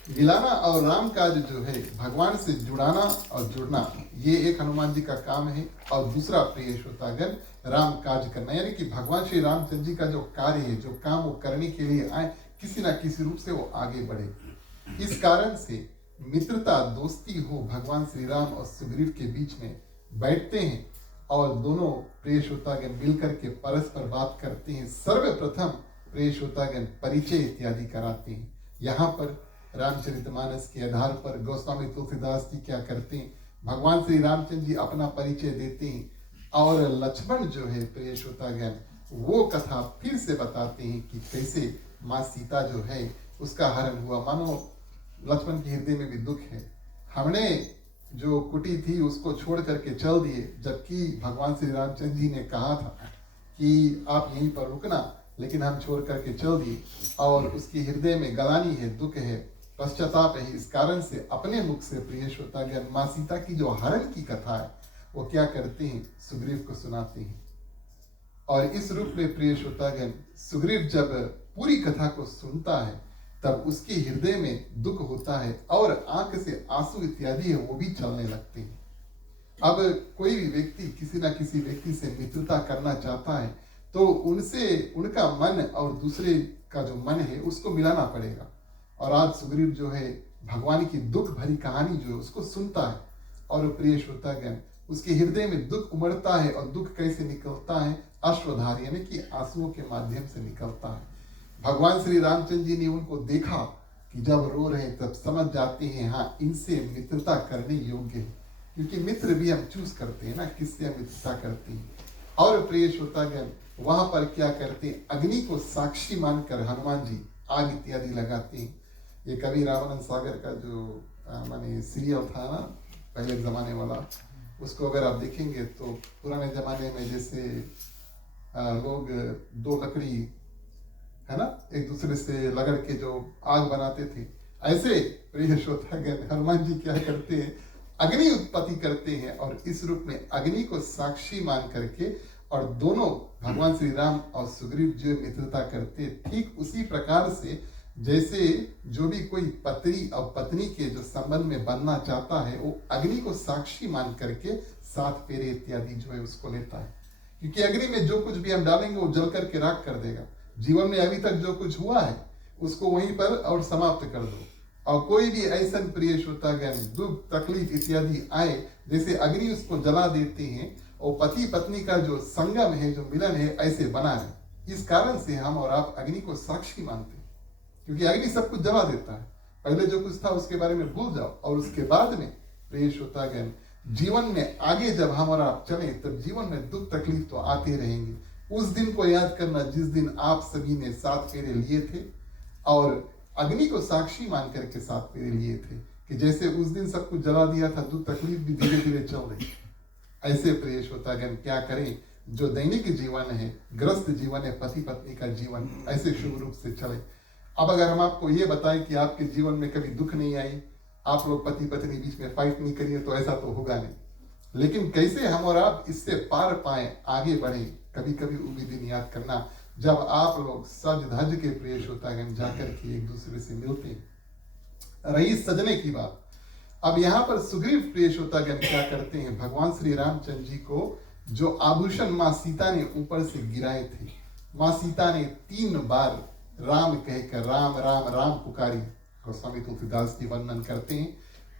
मिलाना और राम काज जो है भगवान से जुड़ाना और जुड़ना, ये एक हनुमान जी का काम है। और दूसरा प्रेष होता गया राम काज करना, यानी कि भगवान श्री रामचंद्र जी का जो कार्य है, जो काम वो करने के लिए आए, किसी ना किसी रूप से वो आगे बढ़े। इस कारण से मित्रता दोस्ती हो भगवान श्री राम और सुग्रीव के बीच में बैठते हैं और दोनों प्रेष होता गया मिलकर के परस्पर बात करते हैं। सर्वप्रथम प्रेष होता गया परिचय इत्यादि कराते हैं। यहाँ पर रामचरितमानस के आधार पर गोस्वामी तुलसीदास जी क्या करते हैं, भगवान श्री रामचंद्र जी अपना परिचय देते हैं और लक्ष्मण जो है प्रेष होता गया वो कथा फिर से बताते हैं कि कैसे माँ सीता जो है उसका हरण हुआ। मानो लक्ष्मण के हृदय में भी दुख है, हमने जो कुटी थी उसको छोड़ करके चल दिए, जबकि भगवान श्री रामचंद्र जी ने कहा था कि आप यहीं पर रुकना, लेकिन हम छोड़ करके चल दिए। और उसके हृदय में गलानी है, दुख है, पश्चाताप है। इस कारण से अपने मुख से प्रेष होता गया माँ सीता की जो हरण की कथा है वो क्या करते हैं, सुग्रीव को सुनाते हैं। और इस रूप में प्रेष होता गया सुग्रीव जब पूरी कथा को सुनता है तब उसके हृदय में दुख होता है और आंख से आंसू इत्यादि है वो भी चलने लगते हैं। अब कोई भी व्यक्ति किसी ना किसी व्यक्ति से मित्रता करना चाहता है तो उनसे उनका मन और दूसरे का जो मन है उसको मिलाना पड़ेगा। और आज सुग्रीव जो है भगवान की दुख भरी कहानी जो है उसको सुनता है और प्रेष होता गया उसके हृदय में दुख उमड़ता है। और दुख कैसे निकलता है, अश्रुधार यानी कि आंसुओं के माध्यम से निकलता है। भगवान श्री रामचंद्र जी ने उनको देखा कि जब रो रहे तब समझ जाते हैं हाँ इनसे मित्रता करने योग्य है, क्योंकि मित्र भी हम चूज करते हैं ना किससे हम मित्रता करते हैं। और प्रेष होता गया वहां पर क्या करते हैं, अग्नि को साक्षी मानकर हनुमान जी आग इत्यादि लगाते हैं। ये कवि रामानंद सागर का जो माने सीरियल था ना पहले जमाने वाला, उसको अगर आप देखेंगे तो पुराने जमाने में जैसे लोग दो लकड़ी है ना एक दूसरे से लगड़ के जो आग बनाते थे, ऐसे प्रिय श्रोतागण हनुमान जी क्या करते हैं, अग्नि उत्पत्ति करते हैं और इस रूप में अग्नि को साक्षी मान करके और दोनों भगवान श्री राम और सुग्रीव जो मित्रता करते, ठीक उसी प्रकार से जैसे जो भी कोई पति और पत्नी के जो संबंध में बनना चाहता है वो अग्नि को साक्षी मान करके 7 फेरे इत्यादि जो है उसको लेता है, क्योंकि अग्नि में जो कुछ भी हम डालेंगे वो जल करके राख कर देगा। जीवन में अभी तक जो कुछ हुआ है उसको वहीं पर और समाप्त कर दो, और कोई भी ऐसा प्रिय श्रोतागण दुख तकलीफ इत्यादि आए, जैसे अग्नि उसको जला देते हैं और पति पत्नी का जो संगम है, जो मिलन है, ऐसे बना है। इस कारण से हम और आप अग्नि को साक्षी मानते हैं, क्योंकि अग्नि सब कुछ जला देता है। पहले जो कुछ था उसके बारे में भूल जाओ, और उसके बाद में प्रिय श्रोतागण जीवन में आगे जब हम और आप चले तब जीवन में दुख तकलीफ तो आते रहेंगे। उस दिन को याद करना जिस दिन आप सभी ने 7 फेरे लिए थे और अग्नि को साक्षी मान करके 7 फेरे लिए थे, कि जैसे उस दिन सब कुछ जला दिया था, दुख तकलीफ भी धीरे धीरे चल रही। ऐसे प्रिय श्रोतागण क्या करें, जो दैनिक जीवन है, ग्रस्त जीवन है, पति पत्नी का जीवन ऐसे शुभ रूप से चले। अब अगर हम आपको ये बताएं कि आपके जीवन में कभी दुख नहीं आई, आप लोग पति पत्नी बीच में फाइट नहीं करिए, तो ऐसा तो होगा नहीं। लेकिन कैसे हम और आप इससे पार पाए, आगे बढ़े, कभी कभी वो भी दिन याद करना जब आप लोग सज धज के प्रिय श्रोतागण जाकर के एक दूसरे से मिलते हैं। रही सजने की बात, अब यहाँ पर सुग्रीव प्रिय श्रोतागण क्या करते हैं, भगवान श्री रामचंद्र जी को जो आभूषण माँ सीता ने ऊपर से गिराए थे, माँ सीता ने 3 बार राम कहकर राम राम राम पुकारी। गोस्वामी तुलसीदास जी वर्णन करते हैं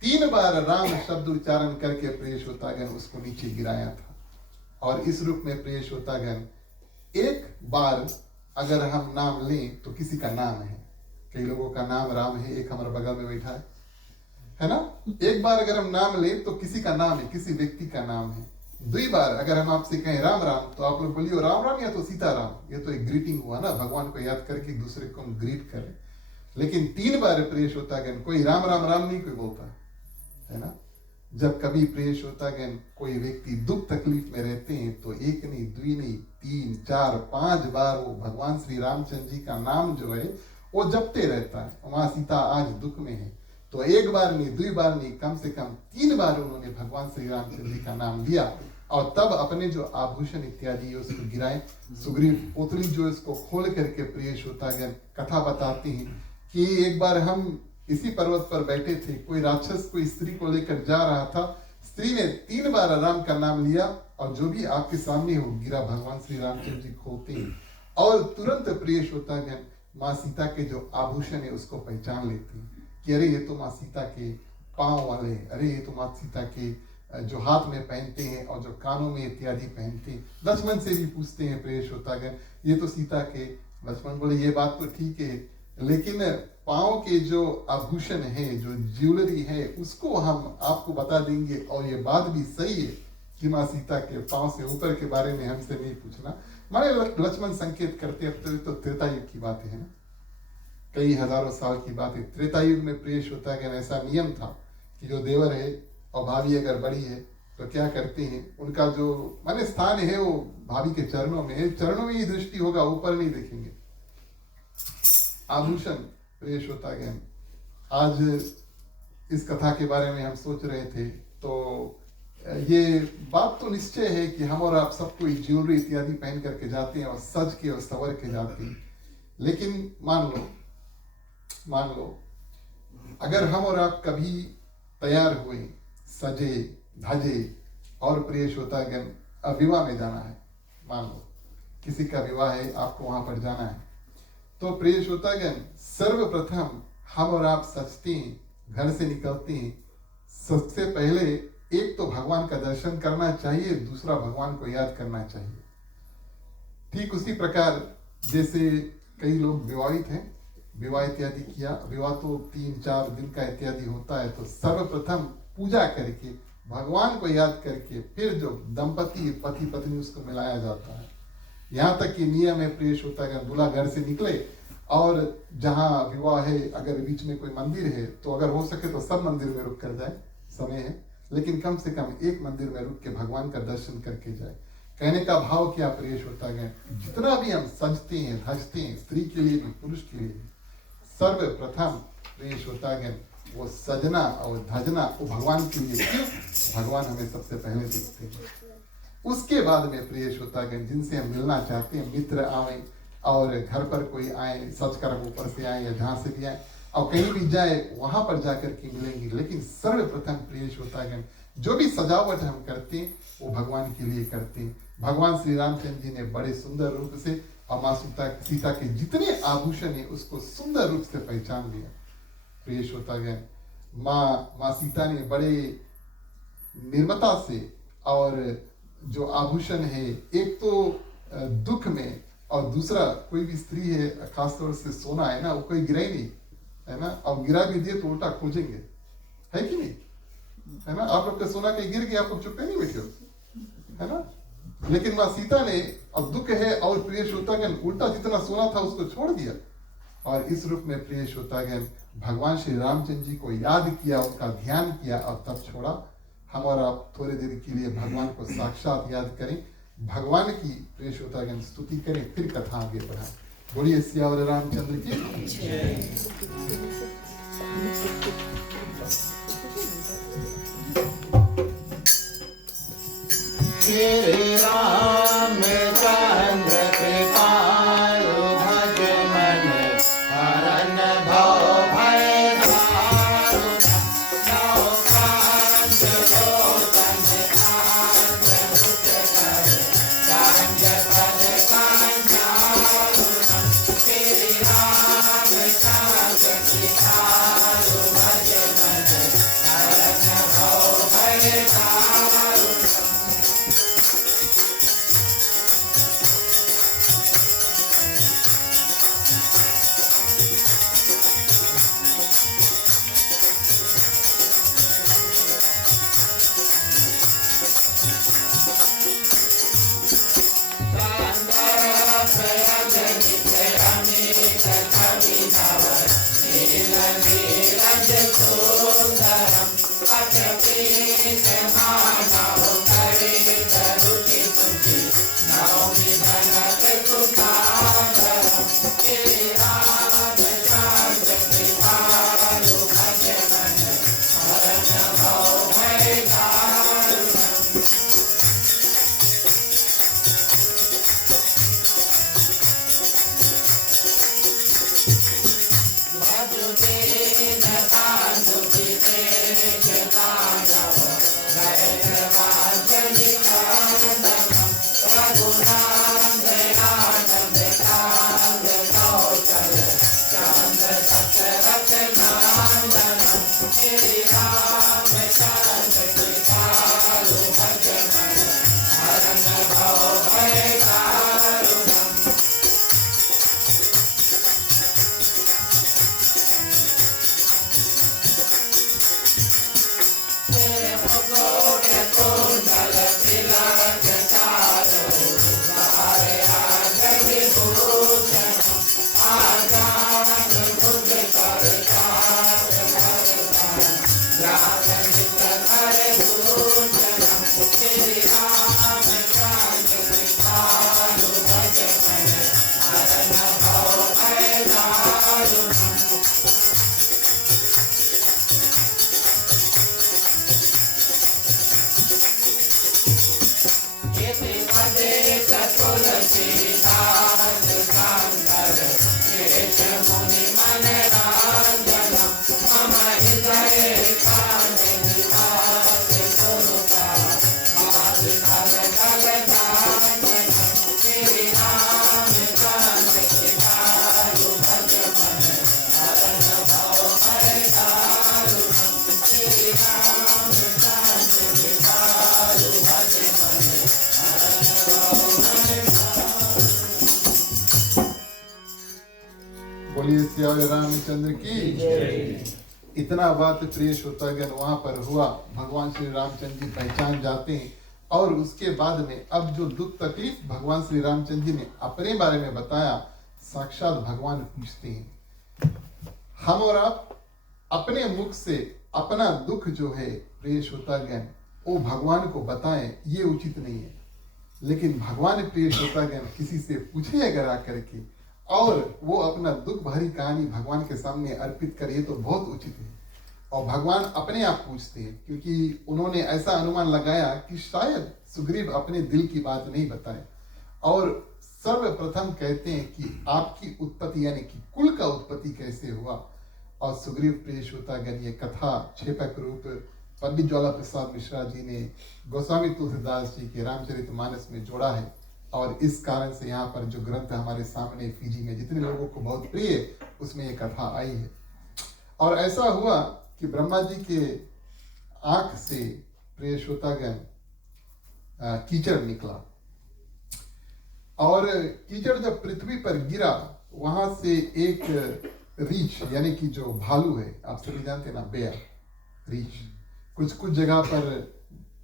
3 बार राम शब्द उच्चारण करके प्रिय श्रोतागण उसको नीचे गिराया था। और इस रूप में प्रिय श्रोतागण एक बार अगर हम नाम लें तो किसी का नाम है, कई लोगों का नाम राम है, एक हमारे बगल में बैठा है ना। एक बार अगर हम नाम लें तो किसी का नाम है, किसी व्यक्ति का नाम है। 2 बार अगर हम आपसे कहें राम राम तो आप लोग बोलिए राम राम या तो सीताराम, ये तो एक ग्रीटिंग हुआ ना, भगवान को याद करके एक दूसरे को हम ग्रीट करें। लेकिन 3 बार प्रिय श्रोतागण कोई राम राम राम नहीं कोई बोलता है ना। जब कभी प्रिय श्रोतागण कोई व्यक्ति दुख तकलीफ में रहते हैं तो 1 नहीं 2 नहीं 3 4 5 बार वो भगवान श्री रामचंद्र जी का नाम जो है वो जपते रहता है। माँ सीता आज दुख में है तो 1 बार नहीं 2 बार नहीं, कम से कम 3 बार उन्होंने भगवान श्री रामचंद्र जी का नाम लिया और तब अपने जो आभूषण इत्यादि उसको गिराए। सुग्रीव पोतली जो इसको खोल करके प्रिय श्रोतागण कथा बताते हैं कि एक बार हम इसी पर्वत पर बैठे थे, कोई राक्षस कोई स्त्री को लेकर जा रहा था, स्त्री ने 3 बार राम का नाम लिया और जो भी आपके सामने हो गिरा, भगवान श्री रामचंद्र जी खोलते हैं और तुरंत प्रिय श्रोतागण माँ सीता के जो आभूषण है उसको पहचान लेते हैं कि अरे ये तो माँ सीता के पाँव वाले, अरे ये तो माँ सीता के जो हाथ में पहनते हैं और जो कानों में इत्यादि पहनते हैं। लक्ष्मण से भी पूछते हैं प्रिय श्रोतागण ये तो सीता के, लक्ष्मण बोले ये बात तो ठीक है, लेकिन पाँव के जो आभूषण है, जो ज्वेलरी है, उसको हम आपको बता देंगे और ये बात भी सही है कि माँ सीता के पाँव से ऊपर के बारे में हमसे नहीं पूछना। माने लक्ष्मण संकेत करते हैं तो त्रेता युग की बात है ना, कई हजारों साल की बात है। त्रेता युग में प्रिय श्रोतागण ऐसा नियम था कि जो देवर है और भाभी अगर बड़ी है तो क्या करते हैं, उनका जो माने स्थान है वो भाभी के चरणों में है, चरणों में ही दृष्टि होगा, ऊपर नहीं देखेंगे। आभूषण प्रिय श्रोतागण, आज इस कथा के बारे में हम सोच रहे थे तो ये बात तो निश्चय है कि हम और आप सब कोई ज्वेलरी इत्यादि पहन करके जाते हैं और सज के और संवर के जाते हैं। लेकिन मान लो अगर हम और आप कभी तैयार हुए, सजे धजे और प्रिय श्रोतागण विवाह में जाना है, मान लो किसी का विवाह है, आपको वहां पर जाना है, तो प्रिय श्रोतागण सर्वप्रथम हम और आप सजते हैं, घर से निकलते हैं, सबसे पहले एक तो भगवान का दर्शन करना चाहिए, दूसरा भगवान को याद करना चाहिए। ठीक उसी प्रकार जैसे कई लोग विवाहित हैं, विवाह इत्यादि किया, विवाह तो 3-4 दिन का इत्यादि होता है, तो सर्वप्रथम पूजा करके भगवान को याद करके फिर जो दंपति पति पत्नी उसको मिलाया जाता है। यहाँ तक कि नियम है प्रिय श्रोतागण, दूल्हा घर से निकले और जहाँ विवाह है अगर बीच में कोई मंदिर है तो अगर हो सके तो सब मंदिर में रुक कर जाए, समय है, लेकिन कम से कम एक मंदिर में रुक के भगवान का दर्शन करके जाए। कहने का भाव क्या प्रिय श्रोतागण, जितना भी हम सजते हैं धजते हैं, स्त्री के लिए भी पुरुष के लिए भी, सर्वप्रथम प्रिय श्रोतागण वो सजना और धजना वो भगवान के लिए। क्यों? भगवान हमें सबसे पहले दिखते हैं। उसके बाद में प्रिय श्रोतागण जिनसे हम मिलना चाहते हैं, मित्र आए और घर पर कोई आए, सच कर हम ऊपर से आए या जहाँ से भी आए और कहीं भी जाए वहां पर जाकर के मिलेंगे। लेकिन सर्वप्रथम प्रिय श्रोतागण जो भी सजावट हम करते हैं वो भगवान के लिए करते हैं। भगवान श्री रामचंद्र जी ने बड़े सुंदर रूप से और माँ सीता के जितने आभूषण है उसको सुंदर रूप से पहचान लिया। प्रिय श्रोतागण माँ सीता ने बड़े निर्मता से और जो आभूषण है, एक तो दुख में और दूसरा कोई भी स्त्री है खासतौर से सोना है ना, वो कोई गिरा ही नहीं है ना, और गिरा भी दिए तो उल्टा खोजेंगे, है कि नहीं, है ना। आप लोग का सोना कहीं गिर गया, आप लोग चुप नहीं बैठे हो, है ना। लेकिन माँ सीता ने अब दुख है और प्रिय श्रोतागण उल्टा जितना सोना था उसको छोड़ दिया और इस रूप में प्रिय श्रोतागण भगवान श्री रामचंद्र जी को याद किया, उनका ध्यान किया और तब छोड़ा। हम और आप थोड़ी देर के लिए भगवान को साक्षात याद करें, भगवान की प्रिय श्रोतागण स्तुति करें, फिर कथा आगे बढ़ाएं। बोलिए सियावर रामचंद्र की। श्री रामचंद्र कृपालु भज मन हरन भव भय दारुण नौ कांज लोचन कांज मुझ कर कांज पद कांचारुण श्री रामचंद्र कृपालु भज मन हरन भव भय दारुण। बोलिए सियावर रामचंद्र की। इतना बात प्रिय श्रोतागण वहां पर हुआ, भगवान श्री रामचंद्र जी पहचान जाते हैं और उसके बाद में अब जो दुख तकलीफ भगवान श्री रामचंद्र जी ने अपने बारे में बताया, साक्षात भगवान पूछते हैं हम और आप अपने मुख से अपना दुख जो है प्रिय श्रोतागण वो भगवान को बताएं, ये उचित नहीं है। लेकिन भगवान प्रिय श्रोतागण किसी से पूछे अगर आकर के और वो अपना दुख भरी कहानी भगवान के सामने अर्पित करे तो बहुत उचित है। और भगवान अपने आप पूछते हैं, क्योंकि उन्होंने ऐसा अनुमान लगाया कि शायद सुग्रीव अपने दिल की बात नहीं बताए, और सर्वप्रथम कहते हैं कि आपकी उत्पत्ति यानी कि कुल का उत्पत्ति कैसे हुआ। और सुग्रीव प्रिय श्रोतागण ये कथा छेपक रूप पंडित ज्वाला प्रसाद मिश्रा जी ने गोस्वामी तुलसीदास जी के रामचरितमानस में जोड़ा है, और इस कारण से यहाँ पर जो ग्रंथ हमारे सामने फीजी में जितने लोगों को बहुत प्रिय है उसमें ये कथा आई है। और ऐसा हुआ कि ब्रह्मा जी के आंख से प्रिय श्रोतागण कीचड़ निकला, और कीचड़ जब पृथ्वी पर गिरा वहां से एक रीछ यानी कि जो भालू है, आप सभी जानते हैं ना, बेयर रीछ, कुछ कुछ जगह पर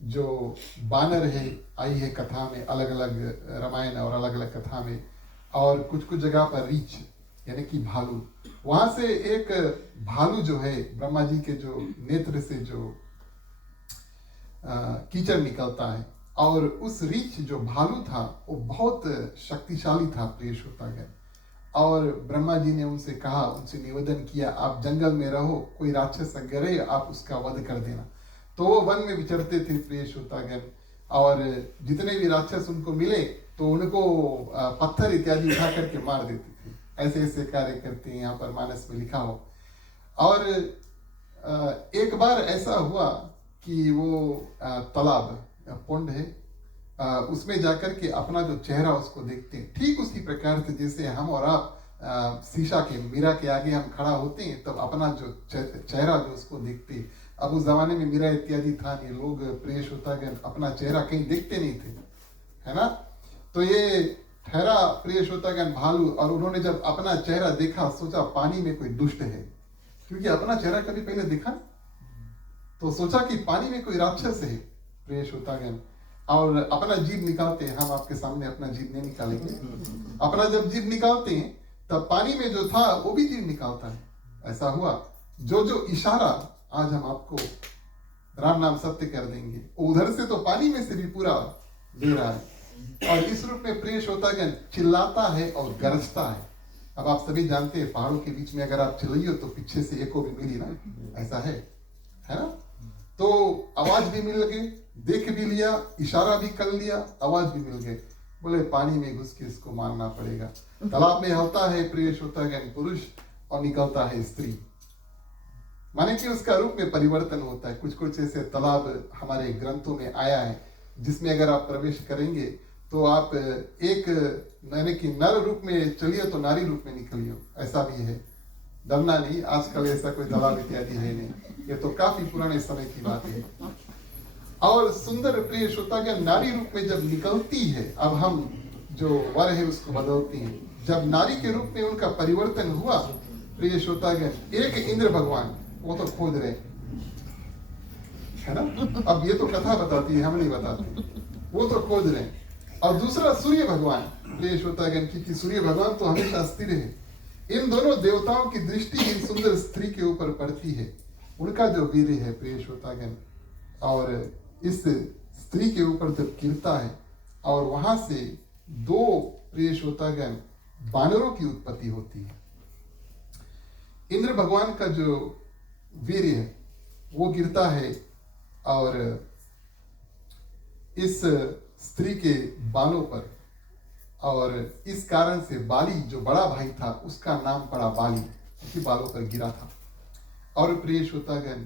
जो बानर है आई है कथा में, अलग अलग रामायण और अलग अलग कथा में, और कुछ कुछ जगह पर रीछ यानी कि भालू, वहां से एक भालू जो है ब्रह्मा जी के जो नेत्र से जो कीचड़ निकलता है, और उस रीछ जो भालू था वो बहुत शक्तिशाली था प्रिय श्रोतागण। और ब्रह्मा जी ने उनसे कहा, उनसे निवेदन किया, आप जंगल में रहो, कोई राक्षस अगर आप उसका वध कर देना। तो वो वन में विचरते थे प्रिय श्रोतागण, और जितने भी राक्षस उनको मिले तो उनको पत्थर इत्यादि उठा करके मार देते थे। ऐसे ऐसे कार्य करते हैं, यहाँ पर मानस में लिखा हो। और एक बार ऐसा हुआ कि वो तालाब पुंड है, उसमें जाकर के अपना जो चेहरा उसको देखते हैं, ठीक उसी प्रकार से जैसे हम और आप शीशा के मिरा के आगे हम खड़ा होते हैं तब अपना जो चेहरा जो उसको देखते हैं। अब उस जमाने में मिरा इत्यादि था नहीं, लोग प्रिय श्रोतागण अपना चेहरा कहीं देखते नहीं थे, है ना। तो ये ठहरा प्रिय श्रोतागण भालू, और उन्होंने जब अपना चेहरा देखा सोचा पानी में कोई दुष्ट है, क्योंकि अपना चेहरा कभी पहले देखा, तो सोचा कि पानी में कोई राक्षस है प्रिय श्रोतागण, और अपना जीभ निकालते हैं। हम आपके सामने अपना जीभ नहीं निकालेंगे, अपना जब जीभ निकालते हैं तब पानी में जो था वो भी जीभ निकालता है। ऐसा हुआ, जो जो इशारा आज हम आपको राम नाम सत्य कर देंगे, उधर से तो पानी में से भी पूरा दे रहा है, और इस रूप में प्रिय श्रोतागण चिल्लाता है और गरजता है। अब आप सभी जानते हैं पहाड़ों के बीच में अगर आप चिल्लाइए तो पीछे से एको भी मिली ना, ऐसा है ना। तो आवाज भी मिल गई, देख भी लिया, इशारा भी कर लिया, आवाज भी मिल गई, बोले पानी में घुस के इसको मारना पड़ेगा। तालाब में होता है प्रिय श्रोतागण पुरुष और निकलता है स्त्री, माने कि उसका रूप में परिवर्तन होता है। कुछ कुछ ऐसे तालाब हमारे ग्रंथों में आया है जिसमें अगर आप प्रवेश करेंगे तो आप एक यानी कि नर रूप में चलिए तो नारी रूप में निकलिए, ऐसा भी है। डरना नहीं, आजकल ऐसा कोई तालाब इत्यादि है नहीं, ये तो काफी पुराने समय की बात है। और सुंदर प्रिय श्रोतागण नारी रूप में जब निकलती है, अब हम जो वर है उसको बदलते हैं, जब नारी के रूप में उनका परिवर्तन हुआ प्रिय श्रोतागण, एक इंद्र भगवान वो तो खोज रहे है ना। अब ये तो कथा बताती है, हम नहीं बताते, वो तो खोज रहे हैं। और दूसरा सूर्य भगवान प्रिय श्रोतागण, क्योंकि सूर्य भगवान तो हमेशा स्थिर है। इन दोनों देवताओं की दृष्टि इन सुंदर स्त्री के ऊपर पड़ती है, उनका जो वीर है प्रिय श्रोतागण, और इस स्त्री के ऊपर जब गिरता है और वहां से दो प्रिय श्रोतागण बानरों की उत्पत्ति होती है। इंद्र भगवान का जो वीर है वो गिरता है और इस स्त्री के बालों पर, और इस कारण से बाली जो बड़ा भाई था उसका नाम पड़ा बाली, क्योंकि बालों पर गिरा था। और प्रिय श्रोतागण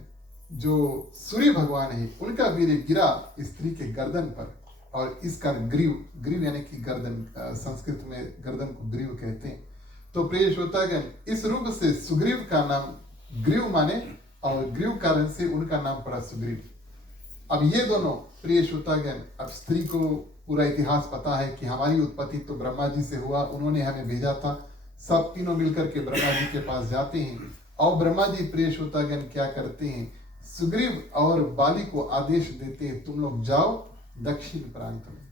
जो सूर्य भगवान है उनका वीर गिरा स्त्री के गर्दन पर, और इसका ग्रीव, ग्रीव यानी कि गर्दन, संस्कृत में गर्दन को ग्रीव कहते हैं। तो प्रिय श्रोतागण इस रूप से सुग्रीव का नाम ग्रीव माने, और ग्रीव कारण से उनका नाम पड़ा सुग्रीव। अब ये दोनों प्रिय श्रोतागण, अब स्त्री को पूरा इतिहास पता है कि हमारी उत्पत्ति तो ब्रह्मा जी से हुआ, उन्होंने हमें भेजा था। सब तीनों मिलकर के ब्रह्मा जी के पास जाते हैं, और ब्रह्मा जी प्रिय श्रोतागण क्या करते हैं, सुग्रीव और बाली को आदेश देते हैं, तुम लोग जाओ दक्षिण प्रांत में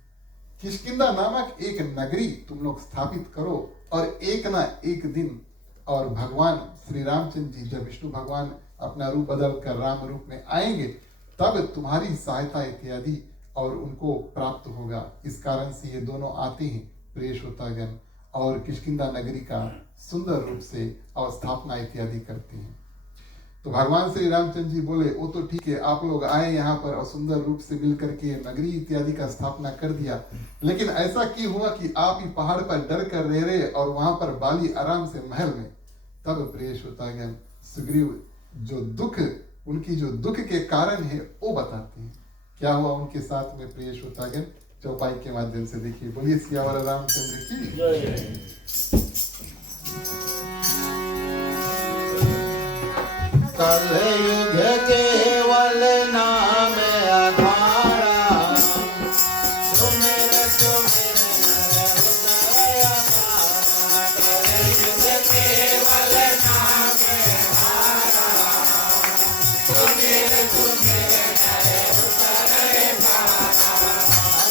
किष्किंधा नामक एक नगरी तुम लोग स्थापित करो, और एक ना एक दिन, और भगवान श्री रामचंद्र जी जब विष्णु भगवान अपना रूप बदल कर राम रूप में आएंगे तब तुम्हारी सहायता इत्यादि और उनको प्राप्त होगा। इस कारण से ये दोनों आते हैं प्रिय श्रोतागण और किष्किंधा नगरी का सुंदर रूप से अवस्थापना इत्यादि करते हैं। तो भगवान श्री रामचंद्र जी बोले वो तो ठीक है, आप लोग आए यहाँ पर और सुंदर रूप से मिल करके नगरी इत्यादि का स्थापना कर दिया, लेकिन ऐसा क्यों हुआ कि आप ही पहाड़ पर डर कर रह रहे और वहां पर बाली आराम से महल में। तब प्रिय श्रोतागण सुग्रीव जो दुख, उनकी जो दुख के कारण है वो बताते हैं। क्या हुआ उनके साथ में प्रिय श्रोतागण, चौपाई के माध्यम से देखिए। बोलिए सियावर रामचंद्र की। कलयुग केवल नाम आधारा, सुमिर सुमिर नर हृदय पारा। कलयुग केवल नाम आधारा, सुमिर सुमिर नर हृदय पारा।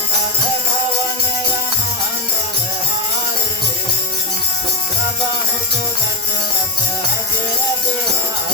मंगल भवन मंगल हारे, प्रभु सुदशरथ अजर बिहारी।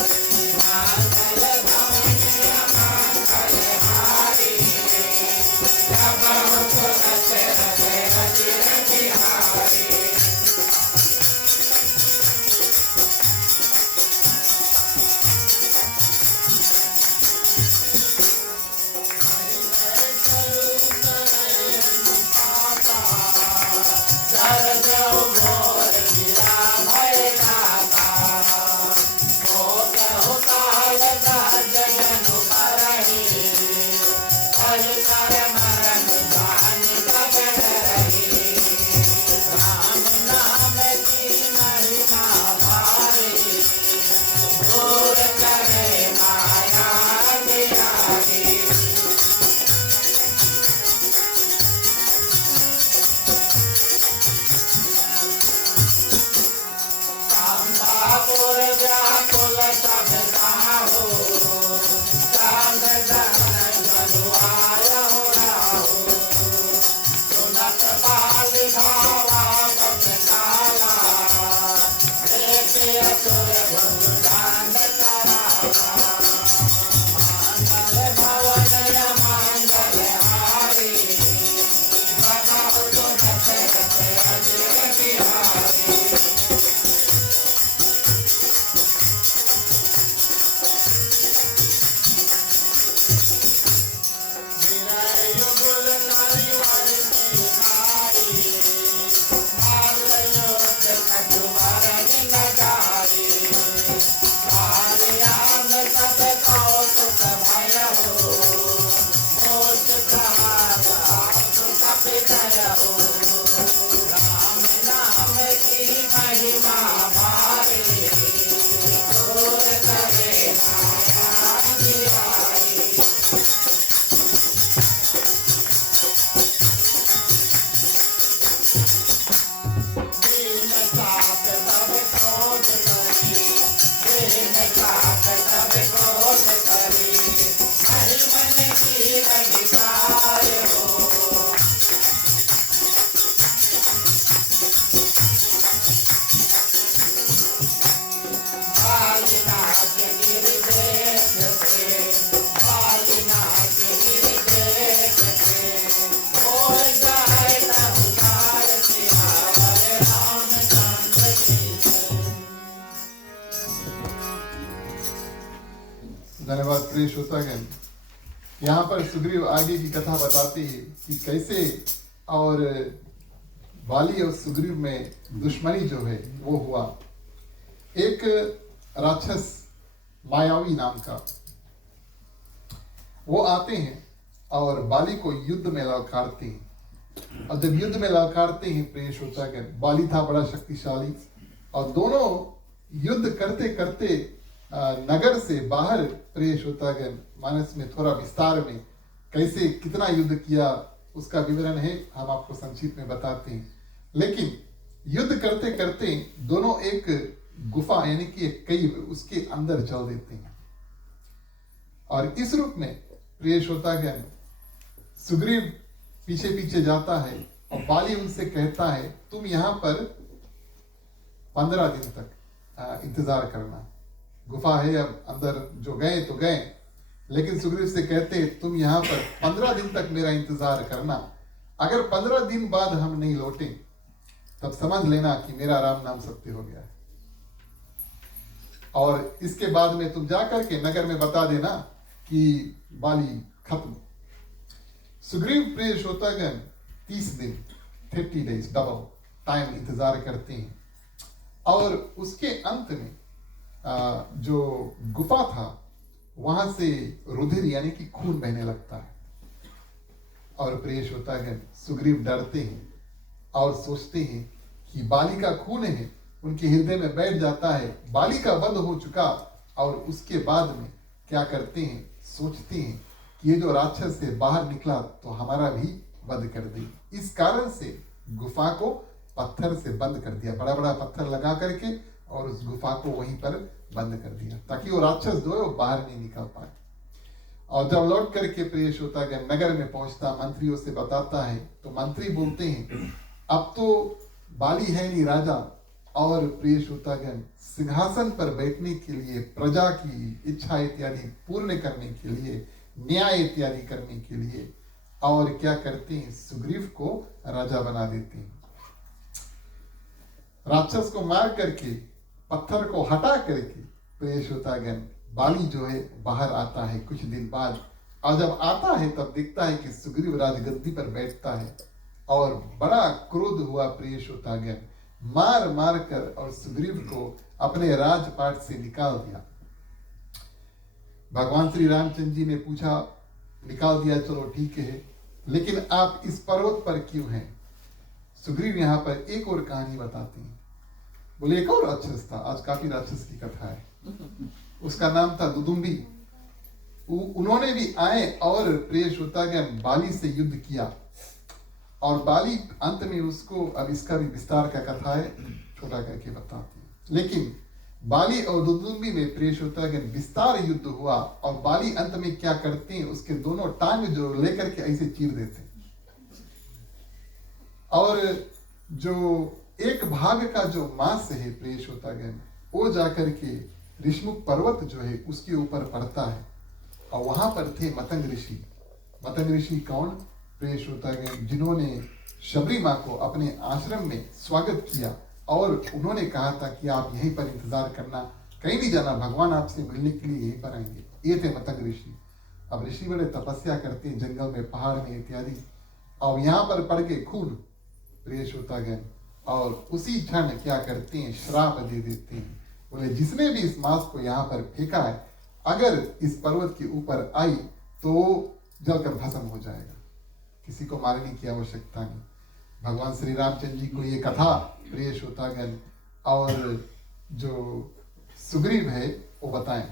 धन्यवाद प्रिय श्रोतागण। यहाँ पर सुग्रीव आगे की कथा बताते हैं कि कैसे और बाली और सुग्रीव में दुश्मनी जो है वो हुआ। एक राक्षस मायावी नाम का वो आते हैं और बाली को युद्ध में ललकारते हैं। और जब युद्ध में ललकारते हैं प्रिय श्रोतागण, बाली था बड़ा शक्तिशाली और दोनों युद्ध करते करते नगर से बाहर प्रिय श्रोतागण मानस में थोड़ा विस्तार में कैसे कितना युद्ध किया उसका विवरण है, हम आपको संक्षिप्त में बताते हैं। लेकिन युद्ध करते करते दोनों एक गुफा यानी कि एक कैव उसके अंदर चल देते हैं। और इस रूप में प्रिय श्रोतागण सुग्रीव पीछे पीछे जाता है और बाली उनसे कहता है तुम यहाँ पर 15 दिन तक इंतजार करना। गुफा है, अब अंदर जो गए तो गए, लेकिन सुग्रीव से कहते तुम यहाँ पर 15 दिन तक मेरा इंतजार करना, अगर 15 दिन बाद हम नहीं लौटे तब समझ लेना कि मेरा राम नाम सत्य हो गया है, और इसके बाद में तुम जाकर के नगर में बता देना कि बाली खत्म। सुग्रीव प्रिय श्रोतागण 30 दिन 30 डेज डबल टाइम इंतजार करते हैं, और उसके अंत में जो गुफा था वहां से रुधिर यानी कि खून बहने लगता है, और प्रिय श्रोतागण सुग्रीव डरते हैं और सोचते हैं कि बाली का खून है, उनके हृदय में बैठ जाता है, बाली का वध हो चुका, और उसके बाद में क्या करते हैं, सोचते हैं कि ये जो राक्षस से बाहर निकला तो हमारा भी वध कर दे। इस कारण से गुफा को पत्थर से बंद कर दिया, बड़ा बड़ा पत्थर लगा करके, और उस गुफा को वहीं पर बंद कर दिया ताकि वो राक्षस जो है वो बाहर नहीं निकल पाए। और जब लौट करके प्रिय श्रोतागण नगर में पहुंचता, मंत्रियों से बताता है, तो मंत्री बोलते हैं अब तो बाली है नहीं राजा, और प्रिय श्रोतागण सिंहासन पर बैठने के लिए, प्रजा की इच्छा इत्यादि पूर्ण करने के लिए, न्याय इत्यादि करने के लिए, और क्या करते हैं, सुग्रीव को राजा बना देते हैं। राक्षस को मार करके, पत्थर को हटा करके प्रिय श्रोतागण बाली जो है बाहर आता है कुछ दिन बाद, और जब आता है तब देखता है कि सुग्रीव राजगद्दी पर बैठता है, और बड़ा क्रोध हुआ प्रिय श्रोतागण, मार मार कर और सुग्रीव को अपने राजपाट से निकाल दिया। भगवान श्री रामचंद्र जी ने पूछा, निकाल दिया चलो ठीक है, लेकिन आप इस पर्वत पर क्यों हैं? सुग्रीव यहाँ पर एक और कहानी बताते हैं। बोले एक और राक्षस था, आज काफी राक्षस की कथा है, उसका नाम था दुदुम्बी। उन्होंने भी आए और प्रिय श्रोतागण बाली से युद्ध किया, और बाली अंत में उसको, अब इसका भी विस्तार का कथा है, छोटा करके बताते हैं। लेकिन बाली और दुदुम्बी में प्रिय श्रोतागण विस्तार युद्ध हुआ, और बाली अंत में क्या करते हैं, उसके दोनों टांग जो लेकर के ऐसे चीर देते हैं, और जो एक भाग का जो मांस है प्रिय श्रोतागण वो जाकर के ऋषमुख पर्वत जो है उसके ऊपर पड़ता है, और वहां पर थे मतंग ऋषि। मतंग ऋषि कौन? प्रिय श्रोतागण जिन्होंने शबरी माँ को अपने आश्रम में स्वागत किया, और उन्होंने कहा था कि आप यहीं पर इंतजार करना, कहीं नहीं जाना, भगवान आपसे मिलने के लिए यहीं पर आएंगे। ये थे मतंग ऋषि। अब ऋषि बड़े तपस्या करते हैं जंगल में, पहाड़ में इत्यादि, और यहाँ पर पड़ के खून प्रिय श्रोतागण, और उसी क्षण क्या करते हैं, श्राप दे देते हैं। बोले जिसने भी इस मांस को यहाँ पर फेंका है, अगर इस पर्वत के ऊपर आई तो जलकर भस्म हो जाएगा, किसी को मारने की आवश्यकता नहीं। भगवान श्री रामचंद्र जी को ये कथा प्रिय श्रोतागण और जो सुग्रीव है वो बताएं।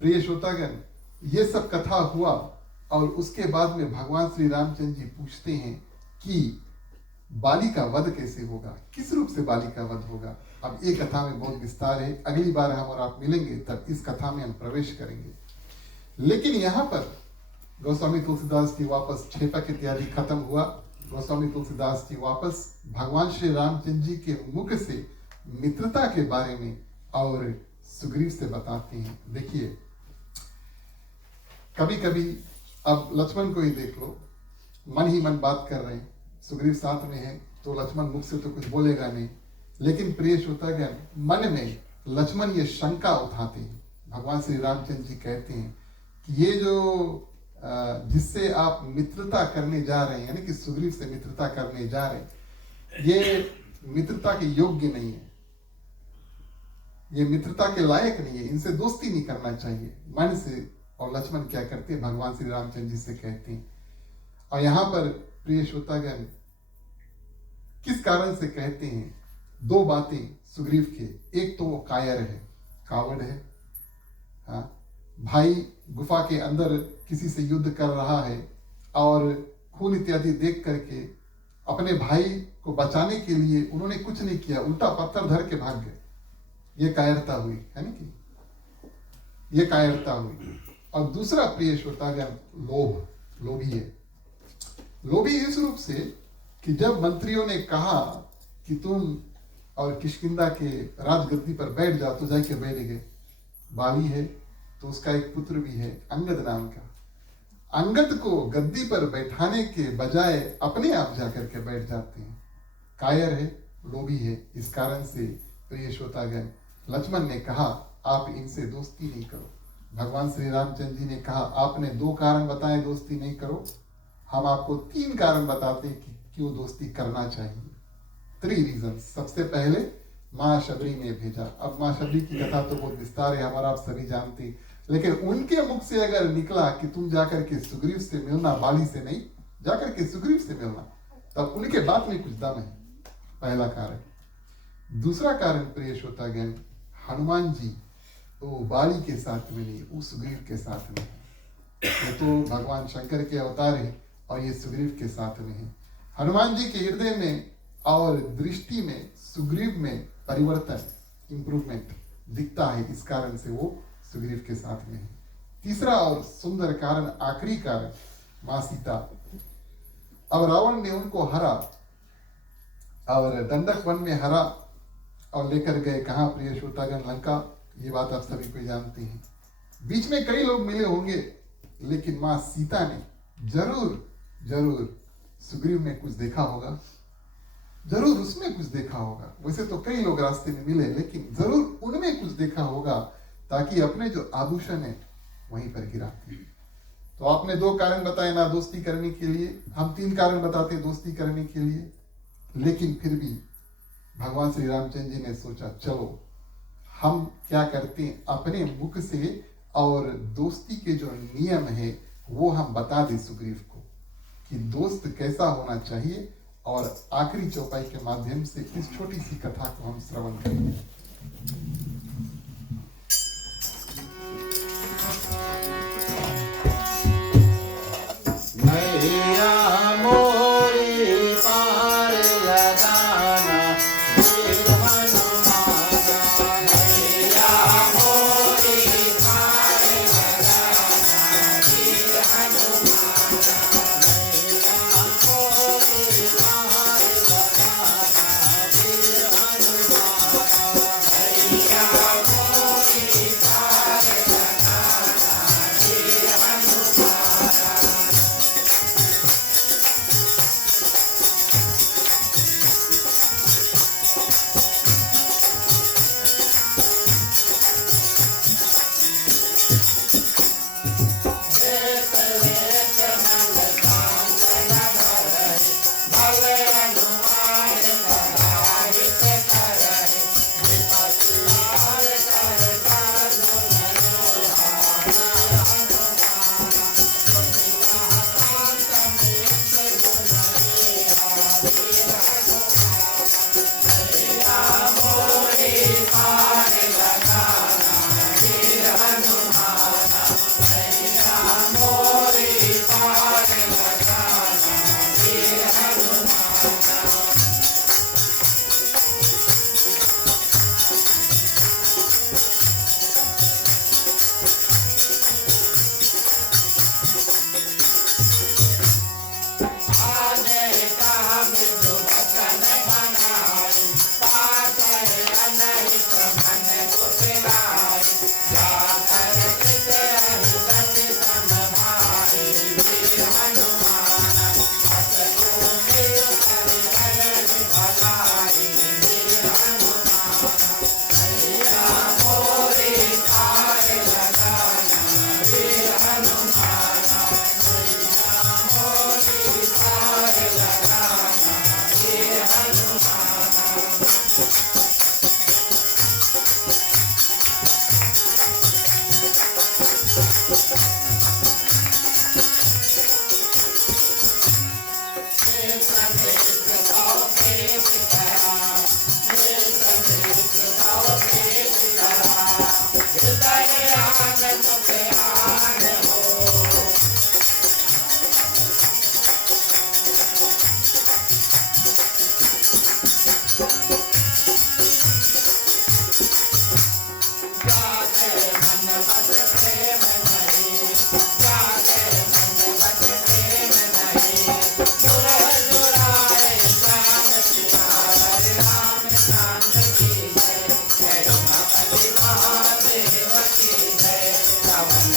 प्रिय श्रोतागण ये सब कथा हुआ, और उसके बाद में भगवान श्री रामचंद्र जी पूछते हैं कि बाली का वध कैसे होगा, किस रूप से बाली का वध होगा। अब ये कथा में बहुत विस्तार है, अगली बार हम और आप मिलेंगे तब इस कथा में हम प्रवेश करेंगे। लेकिन यहाँ पर गोस्वामी तुलसीदास की वापस छेपक इत्यादि खत्म हुआ। गोस्वामी तुलसीदास जी वापस भगवान श्री रामचंद्र जी के मुख से मित्रता के बारे में और सुग्रीव से बताते हैं। देखिए कभी कभी अब लक्ष्मण को ही देख लो, मन ही मन बात कर रहे हैं, सुग्रीव साथ में है तो लक्ष्मण मुख से तो कुछ बोलेगा नहीं, लेकिन प्रिय श्रोतागण मन में लक्ष्मण ये शंका उठाते हैं। भगवान श्री रामचंद्र जी कहते हैं कि ये जो जिससे आप मित्रता करने जा रहे हैं, यानी कि सुग्रीव से मित्रता करने जा रहे हैं, ये मित्रता के योग्य नहीं है, ये मित्रता के लायक नहीं है, इनसे दोस्ती नहीं करना चाहिए मन से। और लक्ष्मण क्या करते हैं, भगवान श्री रामचंद्र जी से कहते हैं। और यहाँ पर प्रिय श्रोतागण किस कारण से कहते हैं, दो बातें सुग्रीव के, एक तो वो कायर है, कावड़ है, हाँ, भाई गुफा के अंदर किसी से युद्ध कर रहा है और खून इत्यादि देख करके अपने भाई को बचाने के लिए उन्होंने कुछ नहीं किया, उल्टा पत्थर धर के भाग गए। ये कायरता हुई है ना, कि ये कायरता हुई। और दूसरा प्रिय श्रोतागण लोभ, लोभी है। लोभी इस रूप से कि जब मंत्रियों ने कहा कि तुम और किष्किंधा के राजगद्दी पर बैठ जाओ तो जाके बैठ गए। बाली है तो उसका एक पुत्र भी है अंगद नाम का। अंगद को गद्दी पर बैठाने के बजाय अपने आप जाकर के बैठ जाते हैं। कायर है, लोभी है। इस कारण से प्रिय श्रोतागण, लक्ष्मण ने कहा आप इनसे दोस्ती नहीं करो। भगवान श्री रामचंद्र जी ने कहा आपने 2 कारण बताए दोस्ती नहीं करो, हम आपको 3 कारण बताते हैं कि क्यों दोस्ती करना चाहिए। 3 रीजन। सबसे पहले माँ शबरी ने भेजा। अब माँ शबरी की कथा तो बहुत विस्तार है, हमारा आप सभी जानते हैं, लेकिन उनके मुख से अगर निकला कि तुम जाकर के सुग्रीव से मिलना, बाली से नहीं, जाकर के सुग्रीव से मिलना, तब उनके बात में कुछ दम है। पहला कारण। दूसरा कारण प्रिय श्रोतागण, हनुमान जी तो बाली के साथ में नहीं, वो सुग्रीव के साथ में है। ये तो भगवान शंकर के अवतार है और ये सुग्रीव के साथ में है। हनुमान जी के हृदय में और दृष्टि में सुग्रीव में परिवर्तन, इंप्रूवमेंट दिखता है, इस कारण से वो सुग्रीव के साथ में है। तीसरा और सुंदर कारण, आखिरी कारण, माँ सीता। अब रावण ने उनको हरा और दंडक वन में हरा और लेकर गए कहाँ प्रिय श्रोतागण? लंका। ये बात आप सभी को जानते हैं। बीच में कई लोग मिले होंगे, लेकिन माँ सीता ने जरूर सुग्रीव में कुछ देखा होगा, जरूर उसमें कुछ देखा होगा। वैसे तो कई लोग रास्ते में मिले, लेकिन जरूर उनमें कुछ देखा होगा, ताकि अपने जो आभूषण है वहीं पर गिरा। तो आपने 2 कारण बताए ना दोस्ती करने के लिए, हम 3 कारण बताते दोस्ती करने के लिए, लेकिन फिर भी भगवान श्री रामचंद्र जी ने सोचा चलो हम क्या करते हैं, अपने मुख से और दोस्ती के जो नियम है वो हम बता दें सुग्रीव को कि दोस्त कैसा होना चाहिए, और आखिरी चौपाई के माध्यम से इस छोटी सी कथा को हम श्रवण करेंगे। मैया मोरी पार लगाना वीर हनुमाना, मैया मोरी पार लगाना वीर हनुमाना, मैया मोरी पार लगाना वीर हनुमाना, मैया मोरी पार लगाना वीर हनुमाना।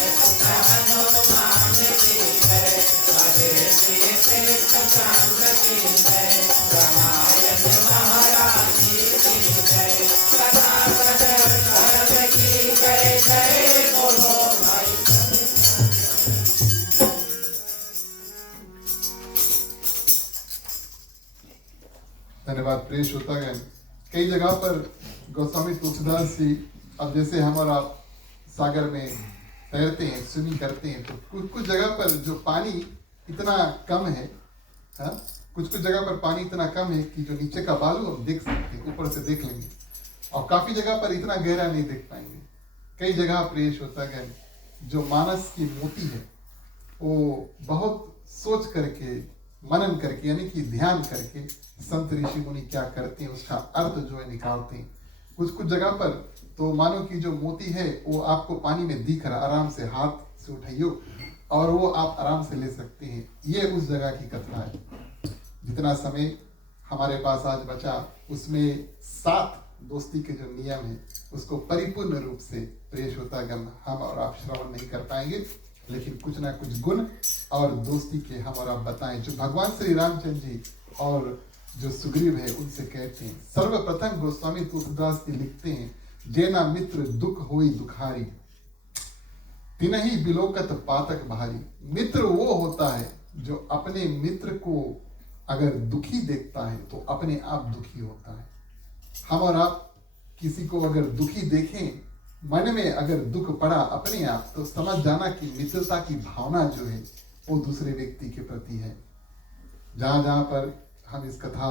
हनुमान की जय, स्वदेशी कृष्णचंद्र की जय, रामायण महारानी की जय, सदा सदर धर्म की जय जय बोलो भाई। धन्यवाद प्रिय श्रोतागण। कई जगह पर गोस्वामी तुलसीदास जी, अब जैसे हम और आप सागर में तैरते हैं, स्विमिंग करते हैं, तो कुछ कुछ जगह पर जो पानी इतना कम है, हाँ, कुछ कुछ जगह पर पानी इतना कम है कि जो नीचे का बालू हम देख सकते हैं, ऊपर से देख लेंगे, और काफी जगह पर इतना गहरा नहीं देख पाएंगे। कई जगह प्रिय श्रोतागण जो मानस की मोती है वो बहुत सोच करके, मनन करके, यानी कि ध्यान करके संत ऋषि मुनि क्या करते हैं उसका अर्थ जो है निकालते हैं। कुछ कुछ जगह पर तो मानो कि जो मोती है वो आपको पानी में दिख रहा, आराम से हाथ से उठाइयो और वो आप आराम से ले सकते हैं। ये उस जगह की कथा है। जितना समय हमारे पास आज बचा उसमें 7 दोस्ती के जो नियम है उसको परिपूर्ण रूप से प्रिय श्रोतागण हम और आप श्रवण नहीं कर पाएंगे, लेकिन कुछ ना कुछ गुण और दोस्ती के हम और आप बताएं जो भगवान श्री रामचंद्र जी और जो सुग्रीव है उनसे कहते हैं। सर्वप्रथम गोस्वामी तुलसीदास जी लिखते हैं, जेना मित्र दुख होई दुखारी, तिनहि बिलोकत पातक भारी। मित्र वो होता है जो अपने मित्र को अगर दुखी देखता है तो अपने आप दुखी होता है। हम और आप किसी को अगर दुखी देखें, मन में अगर दुख पड़ा अपने आप, तो समझ जाना कि मित्रता की भावना जो है वो दूसरे व्यक्ति के प्रति है। जहां जहां पर हम इस कथा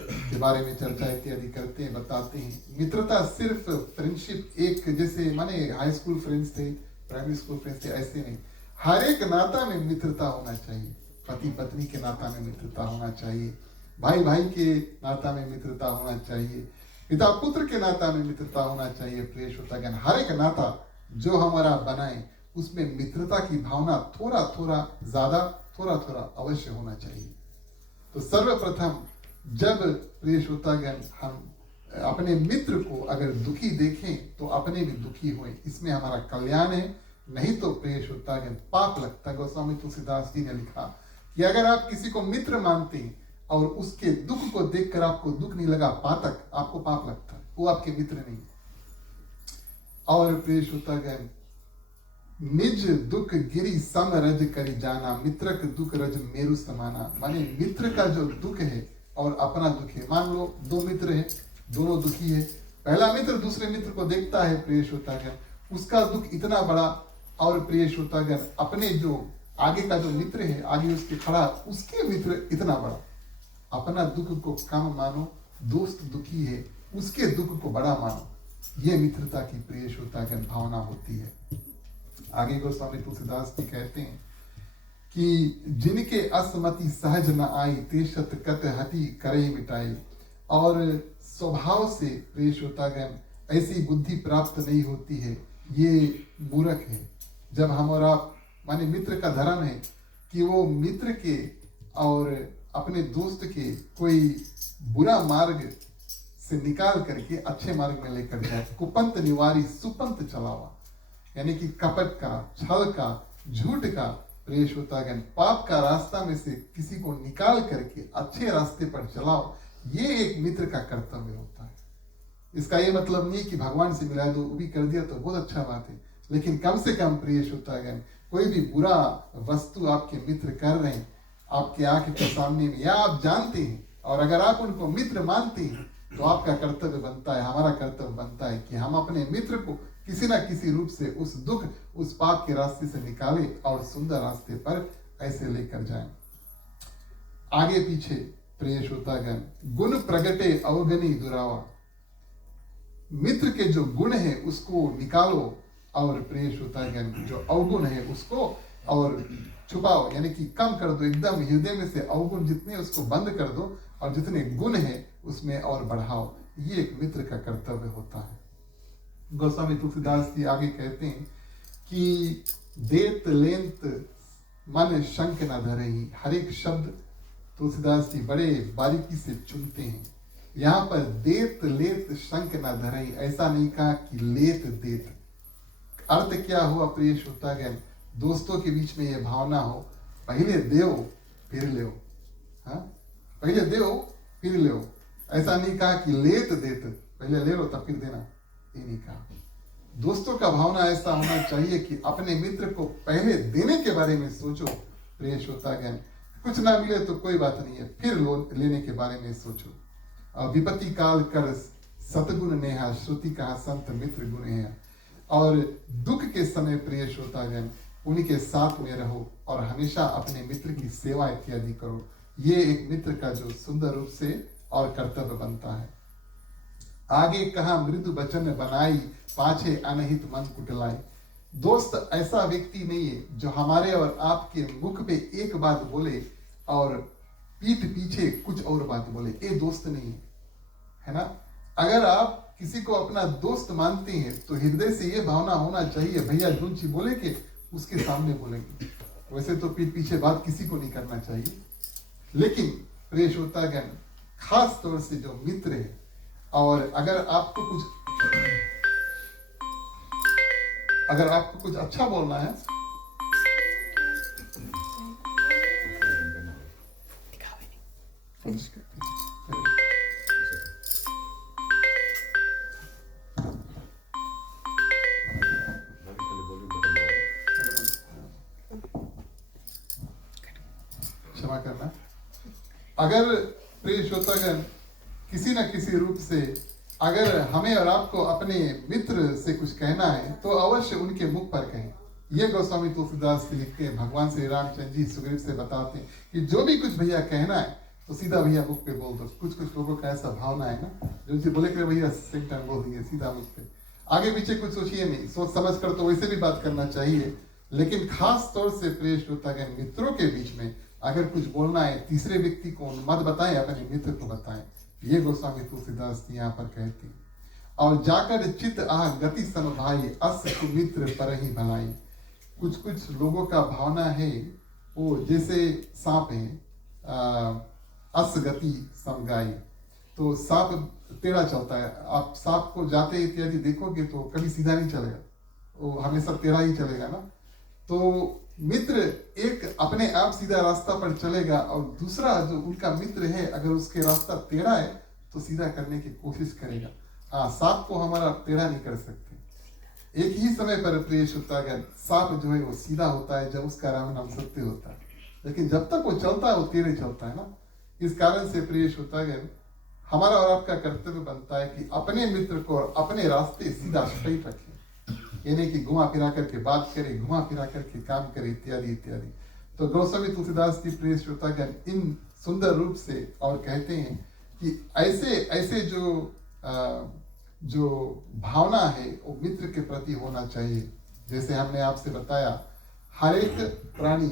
के बारे में चर्चा इत्यादि करते हैं, बताते हैं, मित्रता सिर्फ फ्रेंडशिप, एक जैसे माने हाई स्कूल फ्रेंड्स थे, प्राइमरी स्कूल फ्रेंड्स थे, ऐसे नहीं। हर एक नाता में मित्रता होना चाहिए। पति पत्नी के नाता में मित्रता होना चाहिए, भाई भाई के नाता में मित्रता होना चाहिए, पिता पुत्र के नाता में मित्रता होना चाहिए। प्रिय श्रोतागण, हर एक नाता जो हमारा बनाए उसमें मित्रता की भावना थोड़ा थोड़ा ज्यादा, थोड़ा थोड़ा अवश्य होना चाहिए। तो सर्वप्रथम जब प्रिय श्रोतागण हम अपने मित्र को अगर दुखी देखें तो अपने भी दुखी हुए, इसमें हमारा कल्याण है। नहीं तो प्रिय श्रोतागण पाप लगता है। गोस्वामी तुलसीदास जी ने लिखा कि अगर आप किसी को मित्र मानते हैं और उसके दुख को देखकर आपको दुख नहीं लगा, पातक, आपको पाप लगता है, वो आपके मित्र नहीं। और प्रिय श्रोतागण, निज दुख गिरी सम रज करी जाना, मित्रक दुख रज मेरु समाना। माने मित्र का जो दुख है और अपना दुख है। मान लो 2 मित्र हैं, दोनों दुखी है। पहला मित्र दूसरे मित्र को देखता है प्रिय श्रोतागण, उसका दुख इतना बड़ा, और प्रिय श्रोतागण अपने जो आगे का जो मित्र है, आगे उसके खड़ा, उसके मित्र इतना बड़ा। अपना दुख को कम मानो, दोस्त दुखी है उसके दुख को बड़ा मानो। यह मित्रता की प्रिय श्रोतागण भावना होती है। आगे गोस्वामी तुलसीदास जी कहते हैं कि जिनके असमति सहज न आई, ते शत कत हति करे मिटाई। और स्वभाव से प्रिय श्रोतागण ऐसी बुद्धि प्राप्त नहीं होती है, ये मूर्ख है। जब हम और आप माने मित्र का धर्म है कि वो मित्र के और अपने दोस्त के कोई बुरा मार्ग से निकाल करके अच्छे मार्ग में लेकर जाए। कुपंत निवारी सुपंत चलावा, यानी कि कपट का, छल का, झूठ का, प्रिय श्रोतागण पाप का रास्ता में से किसी को निकाल करके अच्छे रास्ते पर चलाओ, ये एक मित्र का कर्तव्य होता है। इसका ये मतलब नहीं कि भगवान से मिला दो, वो भी कर दिया तो बहुत अच्छा बात है, लेकिन कम से कम प्रिय श्रोतागण कोई भी बुरा वस्तु आपके मित्र कर रहे हैं आपके आंख के सामने में, या आप जानते हैं और अगर आप उनको मित्र मानते हैं, तो आपका कर्तव्य बनता है, हमारा कर्तव्य बनता है कि हम अपने मित्र को किसी ना किसी रूप से उस दुख, उस पाप के रास्ते से निकाले और सुंदर रास्ते पर ऐसे लेकर जाएं। आगे पीछे प्रिय श्रोतागण, गुण प्रगटे अवगनी दुरावा। मित्र के जो गुण है उसको निकालो, और प्रिय श्रोतागण जो अवगुण है उसको और छुपाओ, यानी कि कम कर दो, एकदम हृदय में से अवगुण जितने उसको बंद कर दो और जितने गुण है उसमें और बढ़ाओ। ये एक मित्र का कर्तव्य होता है। गोस्वामी तुलसीदास जी आगे कहते हैं कि देत लेंत मन शंक न धरहि। हर एक शब्द तुलसीदास जी बड़े बारीकी से चुनते हैं। यहाँ पर देत लेत शंक न धरहि, ऐसा नहीं कहा कि लेत देत। अर्थ क्या हुआ प्रिय श्रोतागण? दोस्तों के बीच में ये भावना हो, पहले देओ फिर ले। हाँ, पहले देओ फिर ले। ऐसा नहीं कहा कि लेत देत, पहले ले लो तब फिर देना, ये नहीं कहा। दोस्तों का भावना ऐसा होना चाहिए कि अपने मित्र को पहले देने के बारे में सोचो प्रिय श्रोतागण। कुछ ना मिले तो कोई बात नहीं है, फिर लेने के बारे में सोचो। विपत्ति काल कर सतगुण नेहा, श्रुति कहा संत मित्र गुण है। और दुख के समय प्रिय श्रोतागण उन्हीं के साथ में रहो और हमेशा अपने मित्र की सेवा इत्यादि करो। ये एक मित्र का जो सुंदर रूप से और कर्तव्य बनता है। आगे कहा मृदु वचन बनाई, पाछे अनहित मन कुटलाई। दोस्त ऐसा व्यक्ति नहीं है जो हमारे और आपके मुख पे एक बात बोले और पीठ पीछे कुछ और बात बोले, ये दोस्त नहीं है ना। अगर आप किसी को अपना दोस्त मानते हैं तो हृदय से ये भावना होना चाहिए, भैया जो चीज बोले के उसके सामने बोलेंगे। वैसे तो पीठ पीछे बात किसी को नहीं करना चाहिए, लेकिन प्रिय श्रोतागण खास तौर से जो मित्र है, और अगर आपको कुछ अच्छा बोलना है फिनिश कर। क्षमा करना। अगर प्रिय श्रोतागण किसी न किसी रूप से अगर हमें और आपको अपने मित्र से कुछ कहना है तो अवश्य उनके मुख पर कहें। ये गोस्वामी तुलसीदास जी लिखते हैं, भगवान श्री रामचंद्र जी सुग्रीव से बताते हैं कि जो भी कुछ भैया कहना है तो सीधा भैया मुख पे बोल दो। कुछ लोगों का ऐसा भावना है ना, जो उनसे बोले कि भैया सेम टाइम बोल देंगे सीधा मुख पे, आगे पीछे कुछ सोचिए नहीं, सोच समझ कर तो वैसे भी बात करना चाहिए। लेकिन खास तौर से प्रिय श्रोतागण मित्रों के बीच में अगर कुछ बोलना है तीसरे व्यक्ति को मत बताएं, अपने मित्र को बताएं। ये गोस्वामी तुलसीदास जी यहाँ पर कहते हैं। और जाकर चित आह गति सम भाई, अस मित्र पर ही भलाई। कुछ लोगों का भावना है वो जैसे सांप है, अस गति सम गाई। तो सांप टेढ़ा चलता है, आप सांप को जाते इत्यादि देखोगे तो कभी सीधा नहीं चलेगा, वो हमेशा टेढ़ा ही चलेगा ना। तो मित्र एक अपने आप सीधा रास्ता पर चलेगा और दूसरा जो उनका मित्र है अगर उसके रास्ता टेढ़ा है तो सीधा करने की कोशिश करेगा। हाँ, सांप को हमारा टेढ़ा नहीं कर सकते। एक ही समय पर प्रिय श्रोतागण सांप जो है वो सीधा होता है जब उसका राम नाम सत्य होता है, लेकिन जब तक वो चलता है वो टेढ़े चलता है ना। इस कारण से प्रिय श्रोतागण हमारा और आपका कर्तव्य बनता है कि अपने मित्र को और अपने रास्ते सीधा स्ट्रेट रखें, यानी कि घुमा फिरा करके बात करे, घुमा फिरा करके काम करे इत्यादि इत्यादि। तो गोस्वामी तुलसीदास जी प्रिय श्रोतागण इन सुंदर रूप से और कहते हैं कि ऐसे जो भावना है वो मित्र के प्रति होना चाहिए। जैसे हमने आपसे बताया, हर एक प्राणी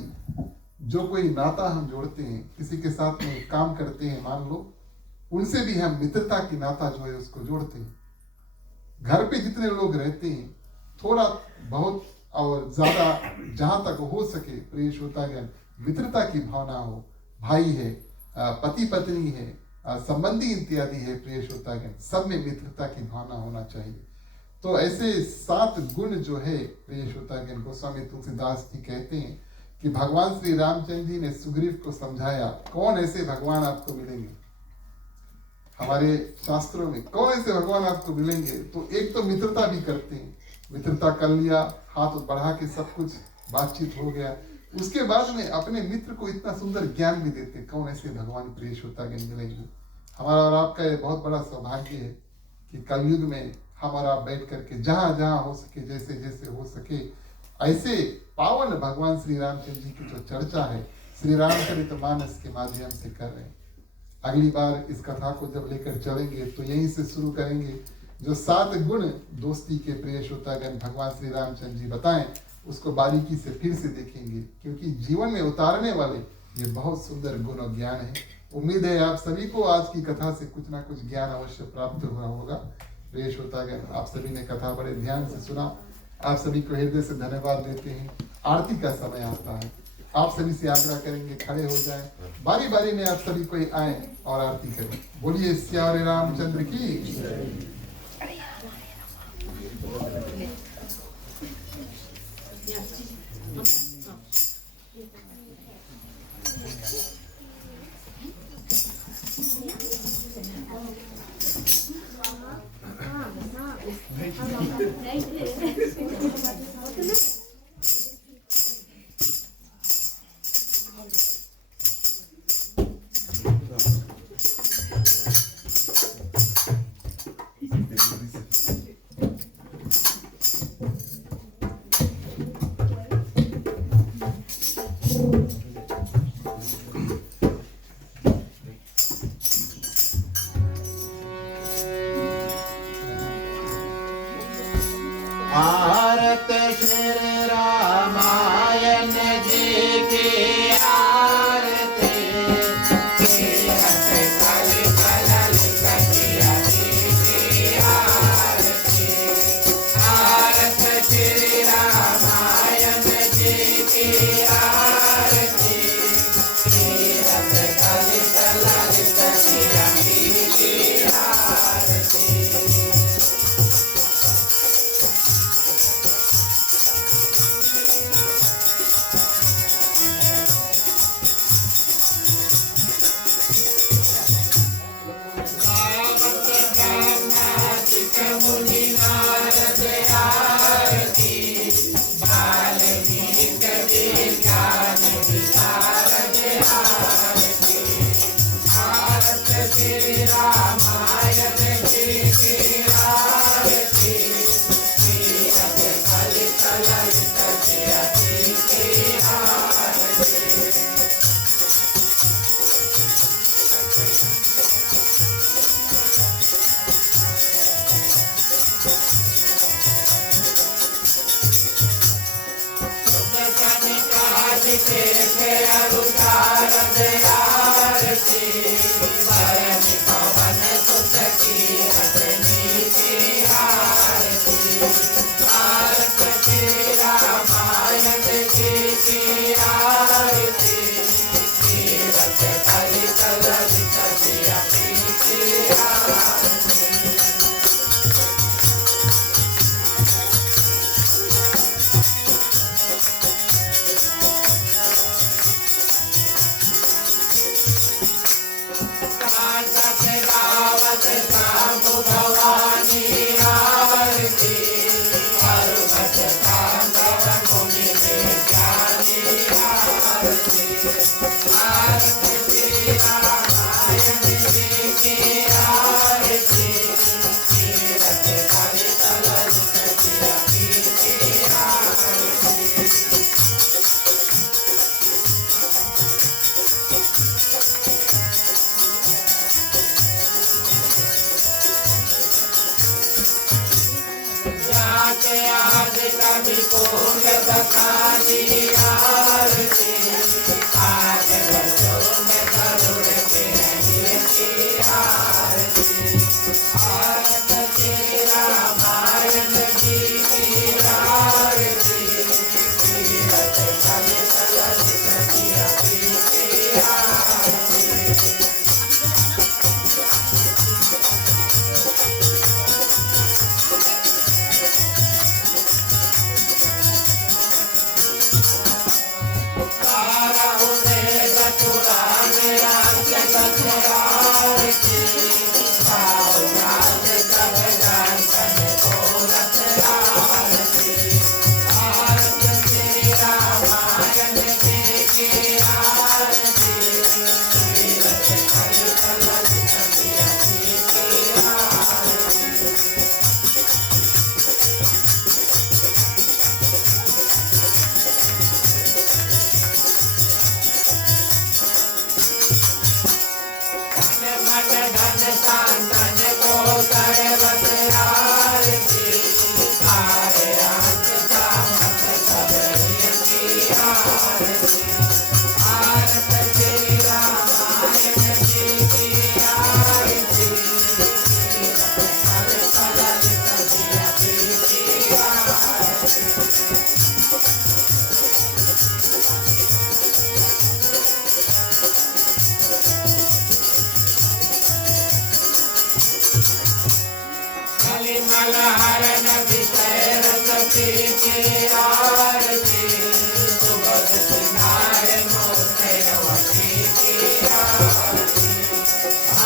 जो कोई नाता हम जोड़ते हैं, किसी के साथ में काम करते हैं, मान लो उनसे भी हम मित्रता की नाता जो है उसको जोड़ते हैं। घर पे जितने लोग रहते हैं थोड़ा बहुत और ज्यादा जहां तक हो सके प्रिय श्रोतागण मित्रता की भावना हो। भाई है, पति पत्नी है, संबंधी इत्यादि है, प्रिय श्रोतागण सब में मित्रता की भावना होना चाहिए। तो ऐसे 7 गुण जो है प्रिय श्रोतागण गोस्वामी तुलसीदास जी कहते हैं कि भगवान श्री रामचंद्र जी ने सुग्रीव को समझाया कौन ऐसे भगवान आपको मिलेंगे। हमारे शास्त्रों में कौन ऐसे भगवान आपको मिलेंगे, तो एक तो मित्रता भी करते हैं, मित्रता कर लिया, हाथ बढ़ा के सब कुछ बातचीत हो गया, उसके बाद में अपने मित्र को इतना सुंदर ज्ञान भी देते। कौन ऐसे भगवान प्रिय श्रोतागण मिलेंगे। हमारा और आपका ये बहुत बड़ा सौभाग्य है कि कलयुग में हम और आप बैठ करके जहां जहां हो सके, जैसे जैसे हो सके, ऐसे पावन भगवान श्री रामचंद्र जी की जो चर्चा है श्री रामचरितमानस के माध्यम से कर रहे हैं। अगली बार इस कथा को जब लेकर चलेंगे तो यहीं से शुरू करेंगे। जो 7 गुण दोस्ती के प्रिय श्रोतागण भगवान श्री रामचंद्र जी बताएं उसको बारीकी से फिर से देखेंगे, क्योंकि जीवन में उतारने वाले ये बहुत सुंदर गुण और ज्ञान है। उम्मीद है आप सभी को आज की कथा से कुछ ना कुछ ज्ञान अवश्य प्राप्त हुआ होगा। प्रिय श्रोतागण आप सभी ने कथा बड़े ध्यान से सुना, आप सभी को हृदय से धन्यवाद देते हैं। आरती का समय आता है, आप सभी से आग्रह करेंगे खड़े हो जाएं, बारी बारी में आप सभी कोई आए और आरती करें। बोलिए श्री रामचंद्र की। आरत श्री रामायण जी की आरती तीरथ कलि कललित किया जी की आरती आरत श्री रामायण जी की आरती तीरथ कलि कललित किया जी की आरती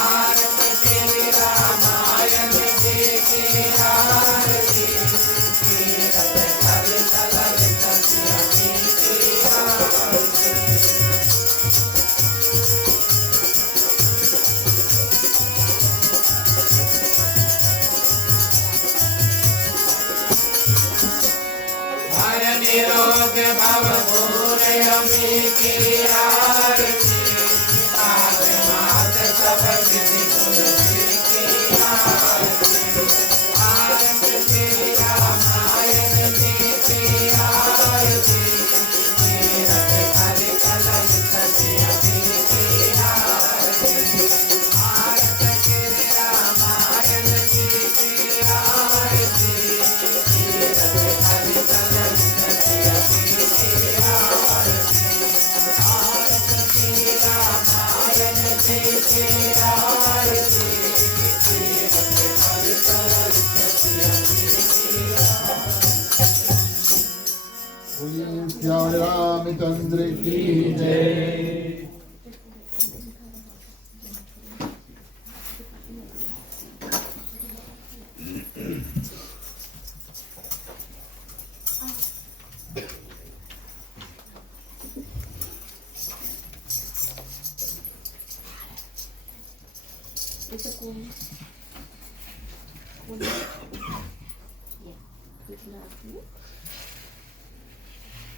आरत श्री रामायण जी की आरती के भव दूर अमी की आरती मात मात सब विधि तुलसी की आरती आरती श्री रामायण जी की आरती तीरथ हरि कलम सजी अभी की आरती आरती श्री रामायण जी की आरती तीरथ हरि कलम सजी अभी की आरती आरती श्री रामायण जी की आरती तीरथ हरि कलम सजी अभी की बोलिए सियावर रामचंद्र की जय।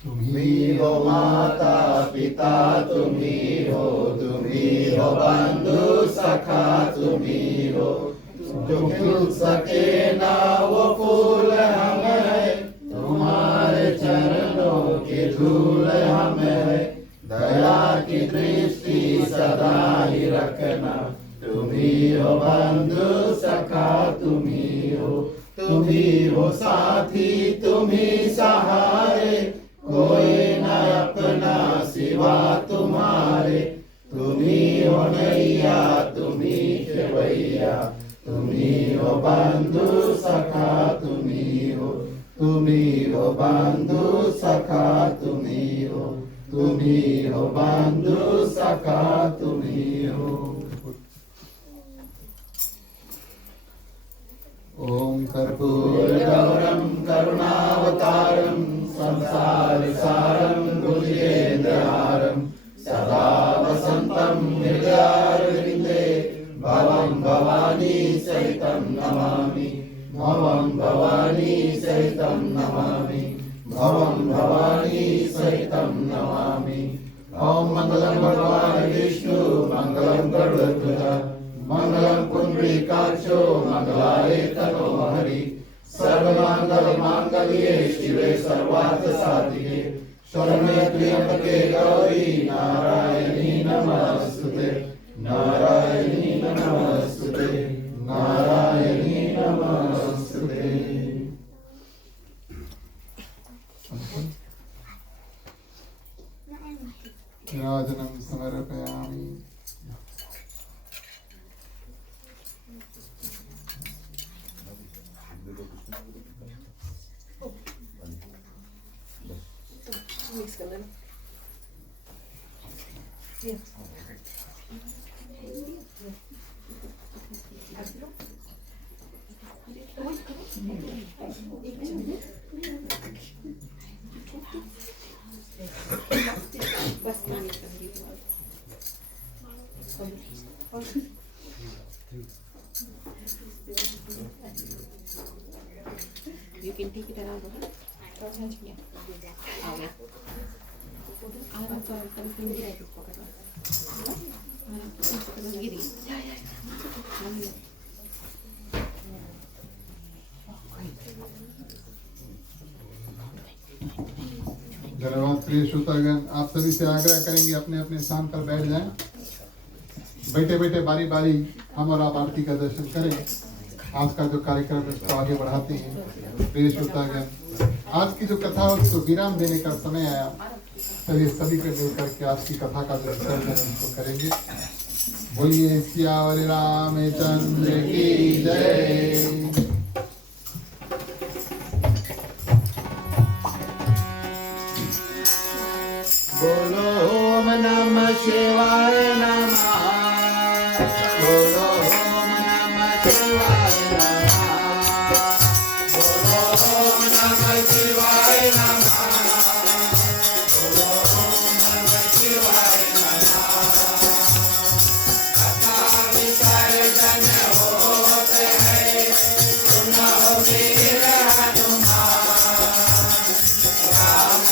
तुम्ही हो माता पिता तुम्ही हो बंधु सखा तुम्ही हो जो खिल सके ना वो फूल हम है तुम्हारे चरणों के धूल हम है दया की दृष्टि सदा ही रखना तुम्ही हो बंधु सखा तुम्ही हो साथी तुम्ही सहारे कोई न अपना सिवा तुम्हारे तुम्ही हो नैया तुम्ही खेवैया तुम्ही हो बंधु सखा तुम्ही हो बंधु सखा तुम्ही हो बंधु सखा तुम्ही हो। ओम कर्पूरगौरं करुणावतारं संसारसारं भुजगेन्द्रहारं सदा वसन्तं हृदयारविन्दे भवं भवानी सहितं नमामि भवं भवानी सहितं नमामि भवं भवानी सहितं नमामि। ओम मंगलम भगवान विष्णु मंगलम गरुड़ध्वज मंगलम पुंडरीकाक्षो मंगलाय तनो हरि सर्वमंगल मांगल्ये शिवे सर्वार्थ साधिके शरण्ये त्र्यंबके गौरी नारायणी नमस्तुते नारायणी नमस्तुते नारायणी नमस्तुते। राजनं समर्पयामि। मिक्स कर लेना। You can take it around. धन्यवाद प्रिय श्रोतागण, आप सभी से आग्रह करेंगे अपने अपने स्थान पर बैठ जाएं। बैठे बैठे बारी बारी हम और आप आरती का दर्शन करें। आज का जो कार्यक्रम है उसको आगे बढ़ाते हैं। प्रिय श्रोतागण, आज की जो कथा है उसको विराम देने का समय आया। चलिए सभी को मिलकर के आज की कथा का जो विसर्जन है उसको करेंगे। बोलिए सियावर रामचंद्र की जय। बोलो ओम नमः शिवाय नमः बोलो ओम नमः शिवाय नमः बोलो ओम नमः शिवाय नमः बोलो ओम नमः शिवाय नमः। कथा विसर्जन होते हैं सुनो वीर हनुमान राम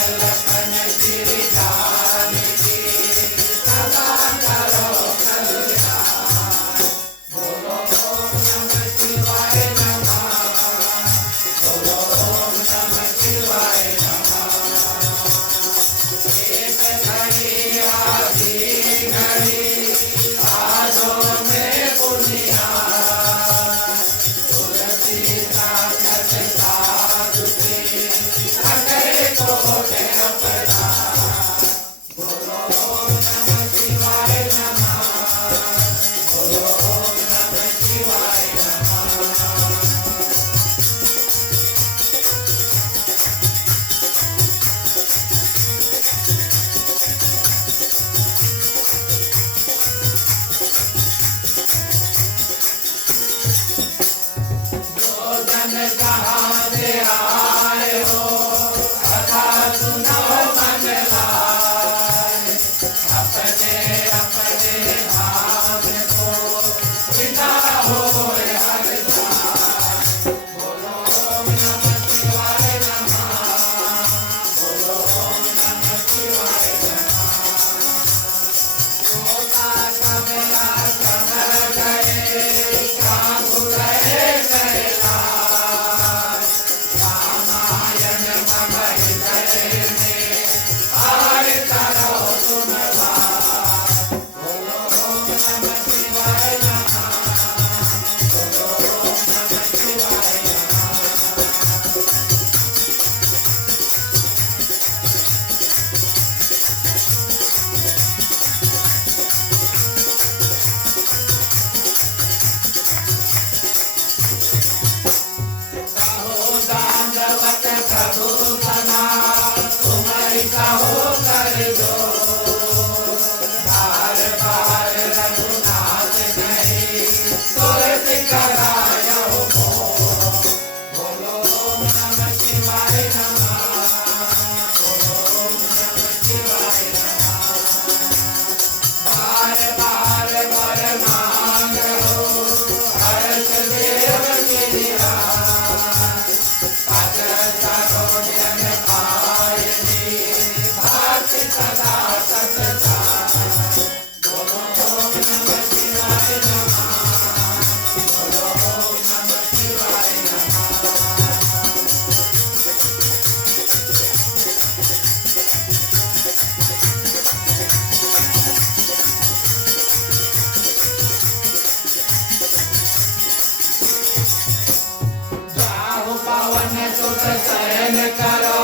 सुख सहन करो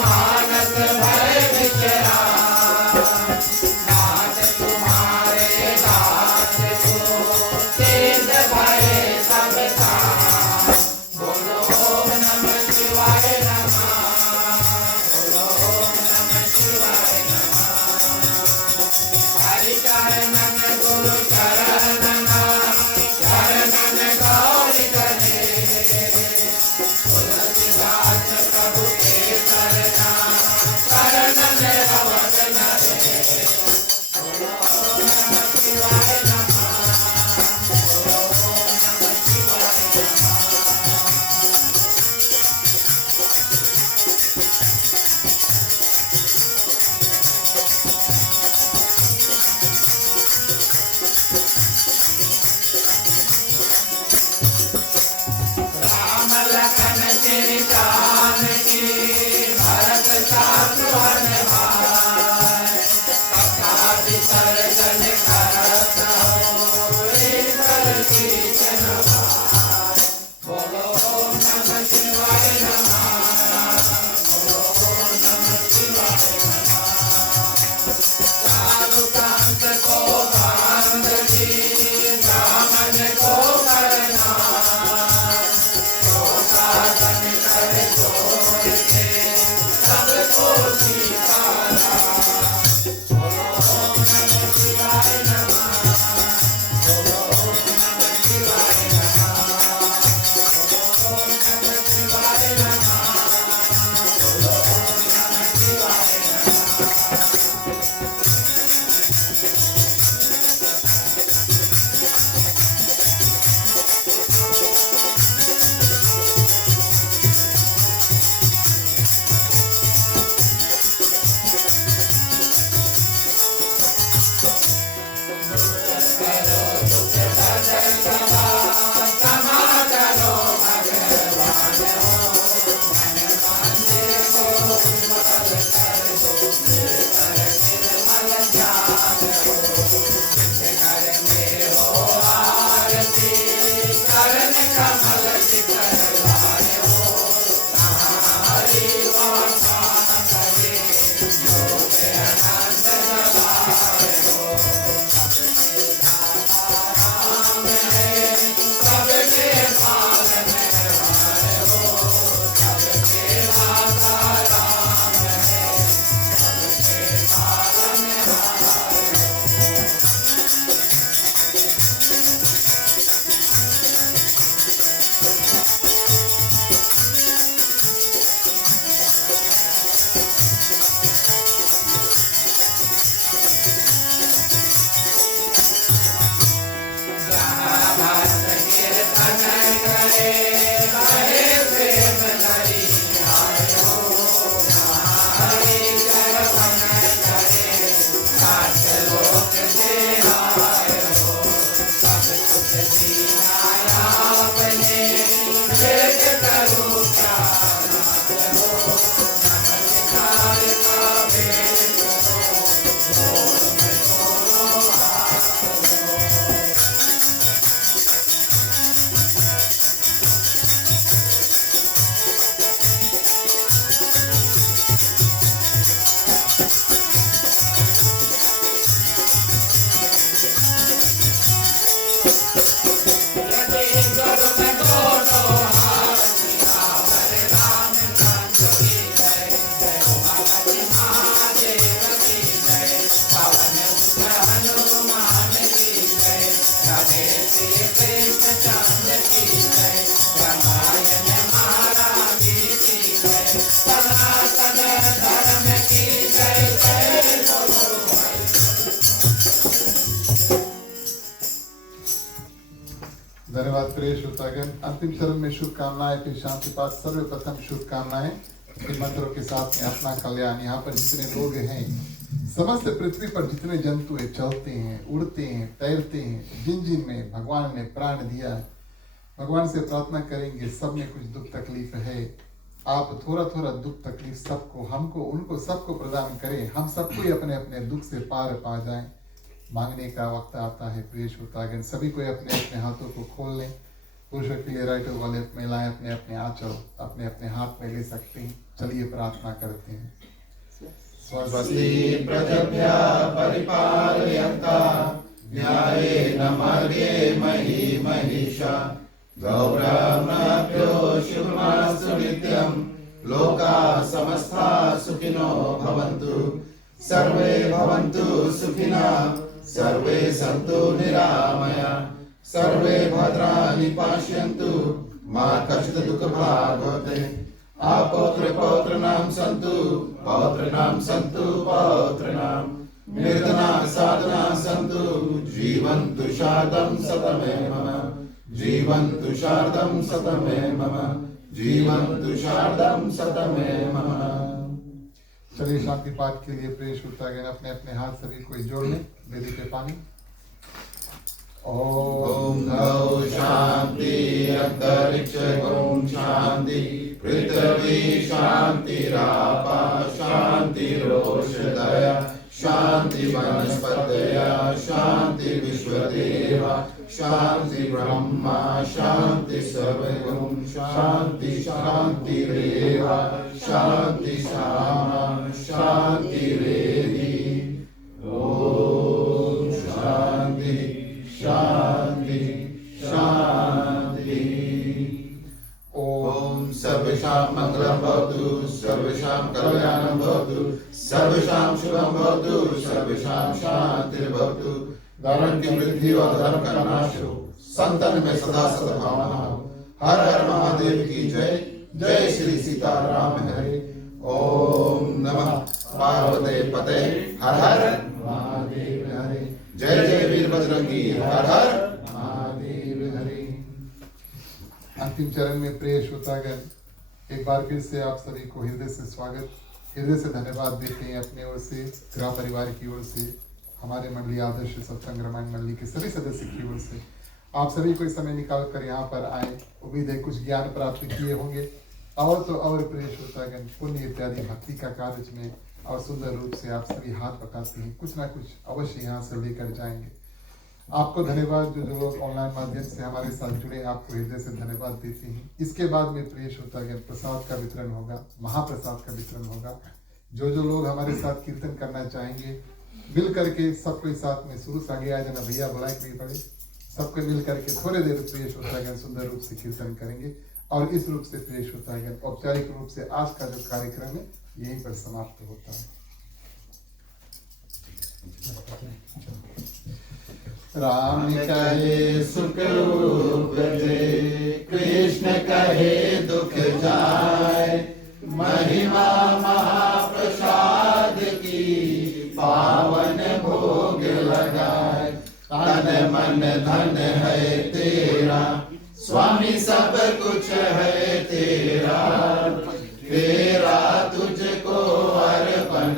मानस भय विचरा नाथ तुम्हारे दास को सिद्ध भय सब काम बोलो ओम नमः शिवाय नमः बोलो ओम नमः शिवाय नमः हरि चरणन गुरु चरणन चरणन गौरी गणे तुलसीदास प्रभु के शरणा शरणन अवध नरे बोलो ओम नमः शिवाय नमः बोलो ओम नमः शिवाय नमः राम लखन श्री जानकी भरत शत्रुघ्न भाई कथा विसर्जन करत हो ईश्वर की जनवाई बोलो ओम नमः शिवाय नमः बोलो ओम नमः शिवाय नमः साधु संत को बांध ली ब्राह्मण को करना साधन कर छोड़ के सबको सीतारा बोलो ओम नमः शिवाय नमः बोलो ओम नमः शिवाय नमः बोलो ओम नमः शिवाय नमः बोलो ओम नमः शिवाय नमः चरण कमल शिखर लाय हो हरि वासान करे योग अनंत जलाय हो सबके दाता राम है सबके पालन हार हो सबके दाता राम है सबके पालन हार हो भक्त कीर्तन करे हरे प्रेम धरि आए हो हरि चरण करे सात लोक से आए हो सब कुछ दीना आपने भेद करो क्या नाथ हो नमस्कार का भेद करो जोर में दोनों हाथ लो यदि गुरु में दोनों हाथ सियावर रामचंद्र की जय जय भगवती महादेव की जय पवन सुत हनुमान की जय राधे श्री कृष्ण चंद्र की जय रामायण महारानी की जय सनातन धर्म की जय जय बोलो धन्यवाद प्रिय श्रोतागण। अंतिम चरण में शुभकामनाएं फिर शांति पाठ। सर्वप्रथम शुभकामनाएं इन मंत्रों के साथ में अपना कल्याण। यहाँ पर जितने लोग हैं, समस्त पृथ्वी पर जितने जंतु है, चलते हैं, उड़ते हैं, तैरते हैं, जिन जिन में भगवान ने प्राण दिया है, भगवान से प्रार्थना करेंगे सब में कुछ दुख तकलीफ है। आप थोड़ा थोड़ा दुख तकलीफ सबको, हमको, उनको सबको प्रदान करें। हम सबको ही अपने अपने दुख से पार पा जाएं। मांगने का वक्त आता है प्रिय श्रोतागण। सभी को अपने अपने हाथों को खोल लें। पुरुषों के लिए राइट वाले महिलाएं अपने अपने आंचल अपने अपने हाथ में ले सकते हैं। चलिए प्रार्थना करते हैं। स्वस्ति प्रजभ्यः परिपालयन्तः न्यायेन मार्गेण मही महिषा गौब्राह्मणेभ्यो शुभमस्तु नित्यं लोकाः समस्ताः सुखिनो भवन्तु सर्वे भवन्तु सुखिनः सर्वे सन्तु निरामयाः सर्वे भद्राणि पश्यन्तु मा कश्चित् दुःखभाग् भवेत् अपौत्र पौत्रणां सन्तु पौत्रणां सन्तु पौत्रणां निर्धना साधना सन्तु जीवन्तु शारदं शतमेव जीवन्तु शारदं शतमेव जीवन्तु शारदं शतमेव। चलिए शांति पाठ के लिए प्रेष होता है। अपने अपने हाथ सभी को जोड़ लें वेदी पे पानी। ओम गौ शांति अंतरिक्ष ओम शांति पृथ्वी शांतिरापा शांतिरोषधय शांति वनस्पतय शांति विश्वदेव शांति ब्रह्मा शांति सर्वगुण शांति शांतिरेव शांति सामा शांतिरेधि। ओम शांति शांति शांति। ओम सर्वेषां मंगलं भवतु सर्वेषां कल्याणं भवतु सर्वेषां शुभं भवतु सर्वेषां शान्तिर्भवतु। धर्म की वृद्धि और धर्म का नाश हो संतन में सदा सद्भावना हो। हर हर महादेव की जय। जय श्री सीताराम हरे। ओम नमः पार्वते पते हर हर महादेव हरे। जय जय वीर बजरंगी हर हर महादेव हरे। अंतिम चरण में प्रेष होता है। एक बार फिर से आप सभी को हृदय से स्वागत, हृदय से धन्यवाद देते हैं अपने ओर से, ग्राम परिवार की ओर से, हमारे मंडली आदर्श सत्संग रामायण मंडली के सभी सदस्य की ओर से। आप सभी को इस समय निकाल कर यहाँ पर आए, उम्मीद है कुछ ज्ञान प्राप्त किए होंगे और तो और प्रेष होता है पुण्य इत्यादि भक्ति का कार्य में और सुंदर रूप से आप सभी हाथ पकाते हैं, कुछ ना कुछ अवश्य यहाँ से लेकर जाएंगे। आपको धन्यवाद जो लोग ऑनलाइन माध्यम से हमारे साथ जुड़े, आपको हृदय से धन्यवाद देते हैं। इसके बाद में प्रेष होता है प्रसाद का वितरण होगा, महाप्रसाद का वितरण होगा। जो लोग हमारे साथ कीर्तन करना चाहेंगे मिल करके सबको साथ में शुरू से आगे आ जाना, भैया बुलाए नहीं पड़े, सबको मिल करके थोड़े देर प्रेष होता है सुंदर रूप से कीर्तन करेंगे और इस रूप से प्रेष होता है औपचारिक रूप से आज का जो कार्यक्रम है यहीं पर समाप्त होता है। राम कहे सुख उपजे कृष्ण कहे दुख जाए महिमा महाप्रसाद की पावन भोग लगाए। तन मन धन है तेरा स्वामी सब कुछ है तेरा तेरा तुझको अर्पण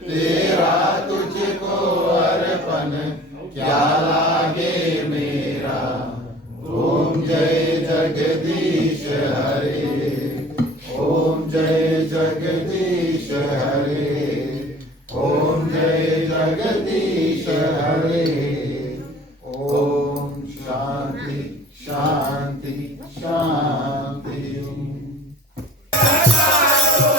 तेरा तुझको अर्पण क्या लागे मेरा। ओम जय जगदीश हरे ओम जय जगदीश हरे ओम जय जगदीश हरे। ओम शांति शांति शांति।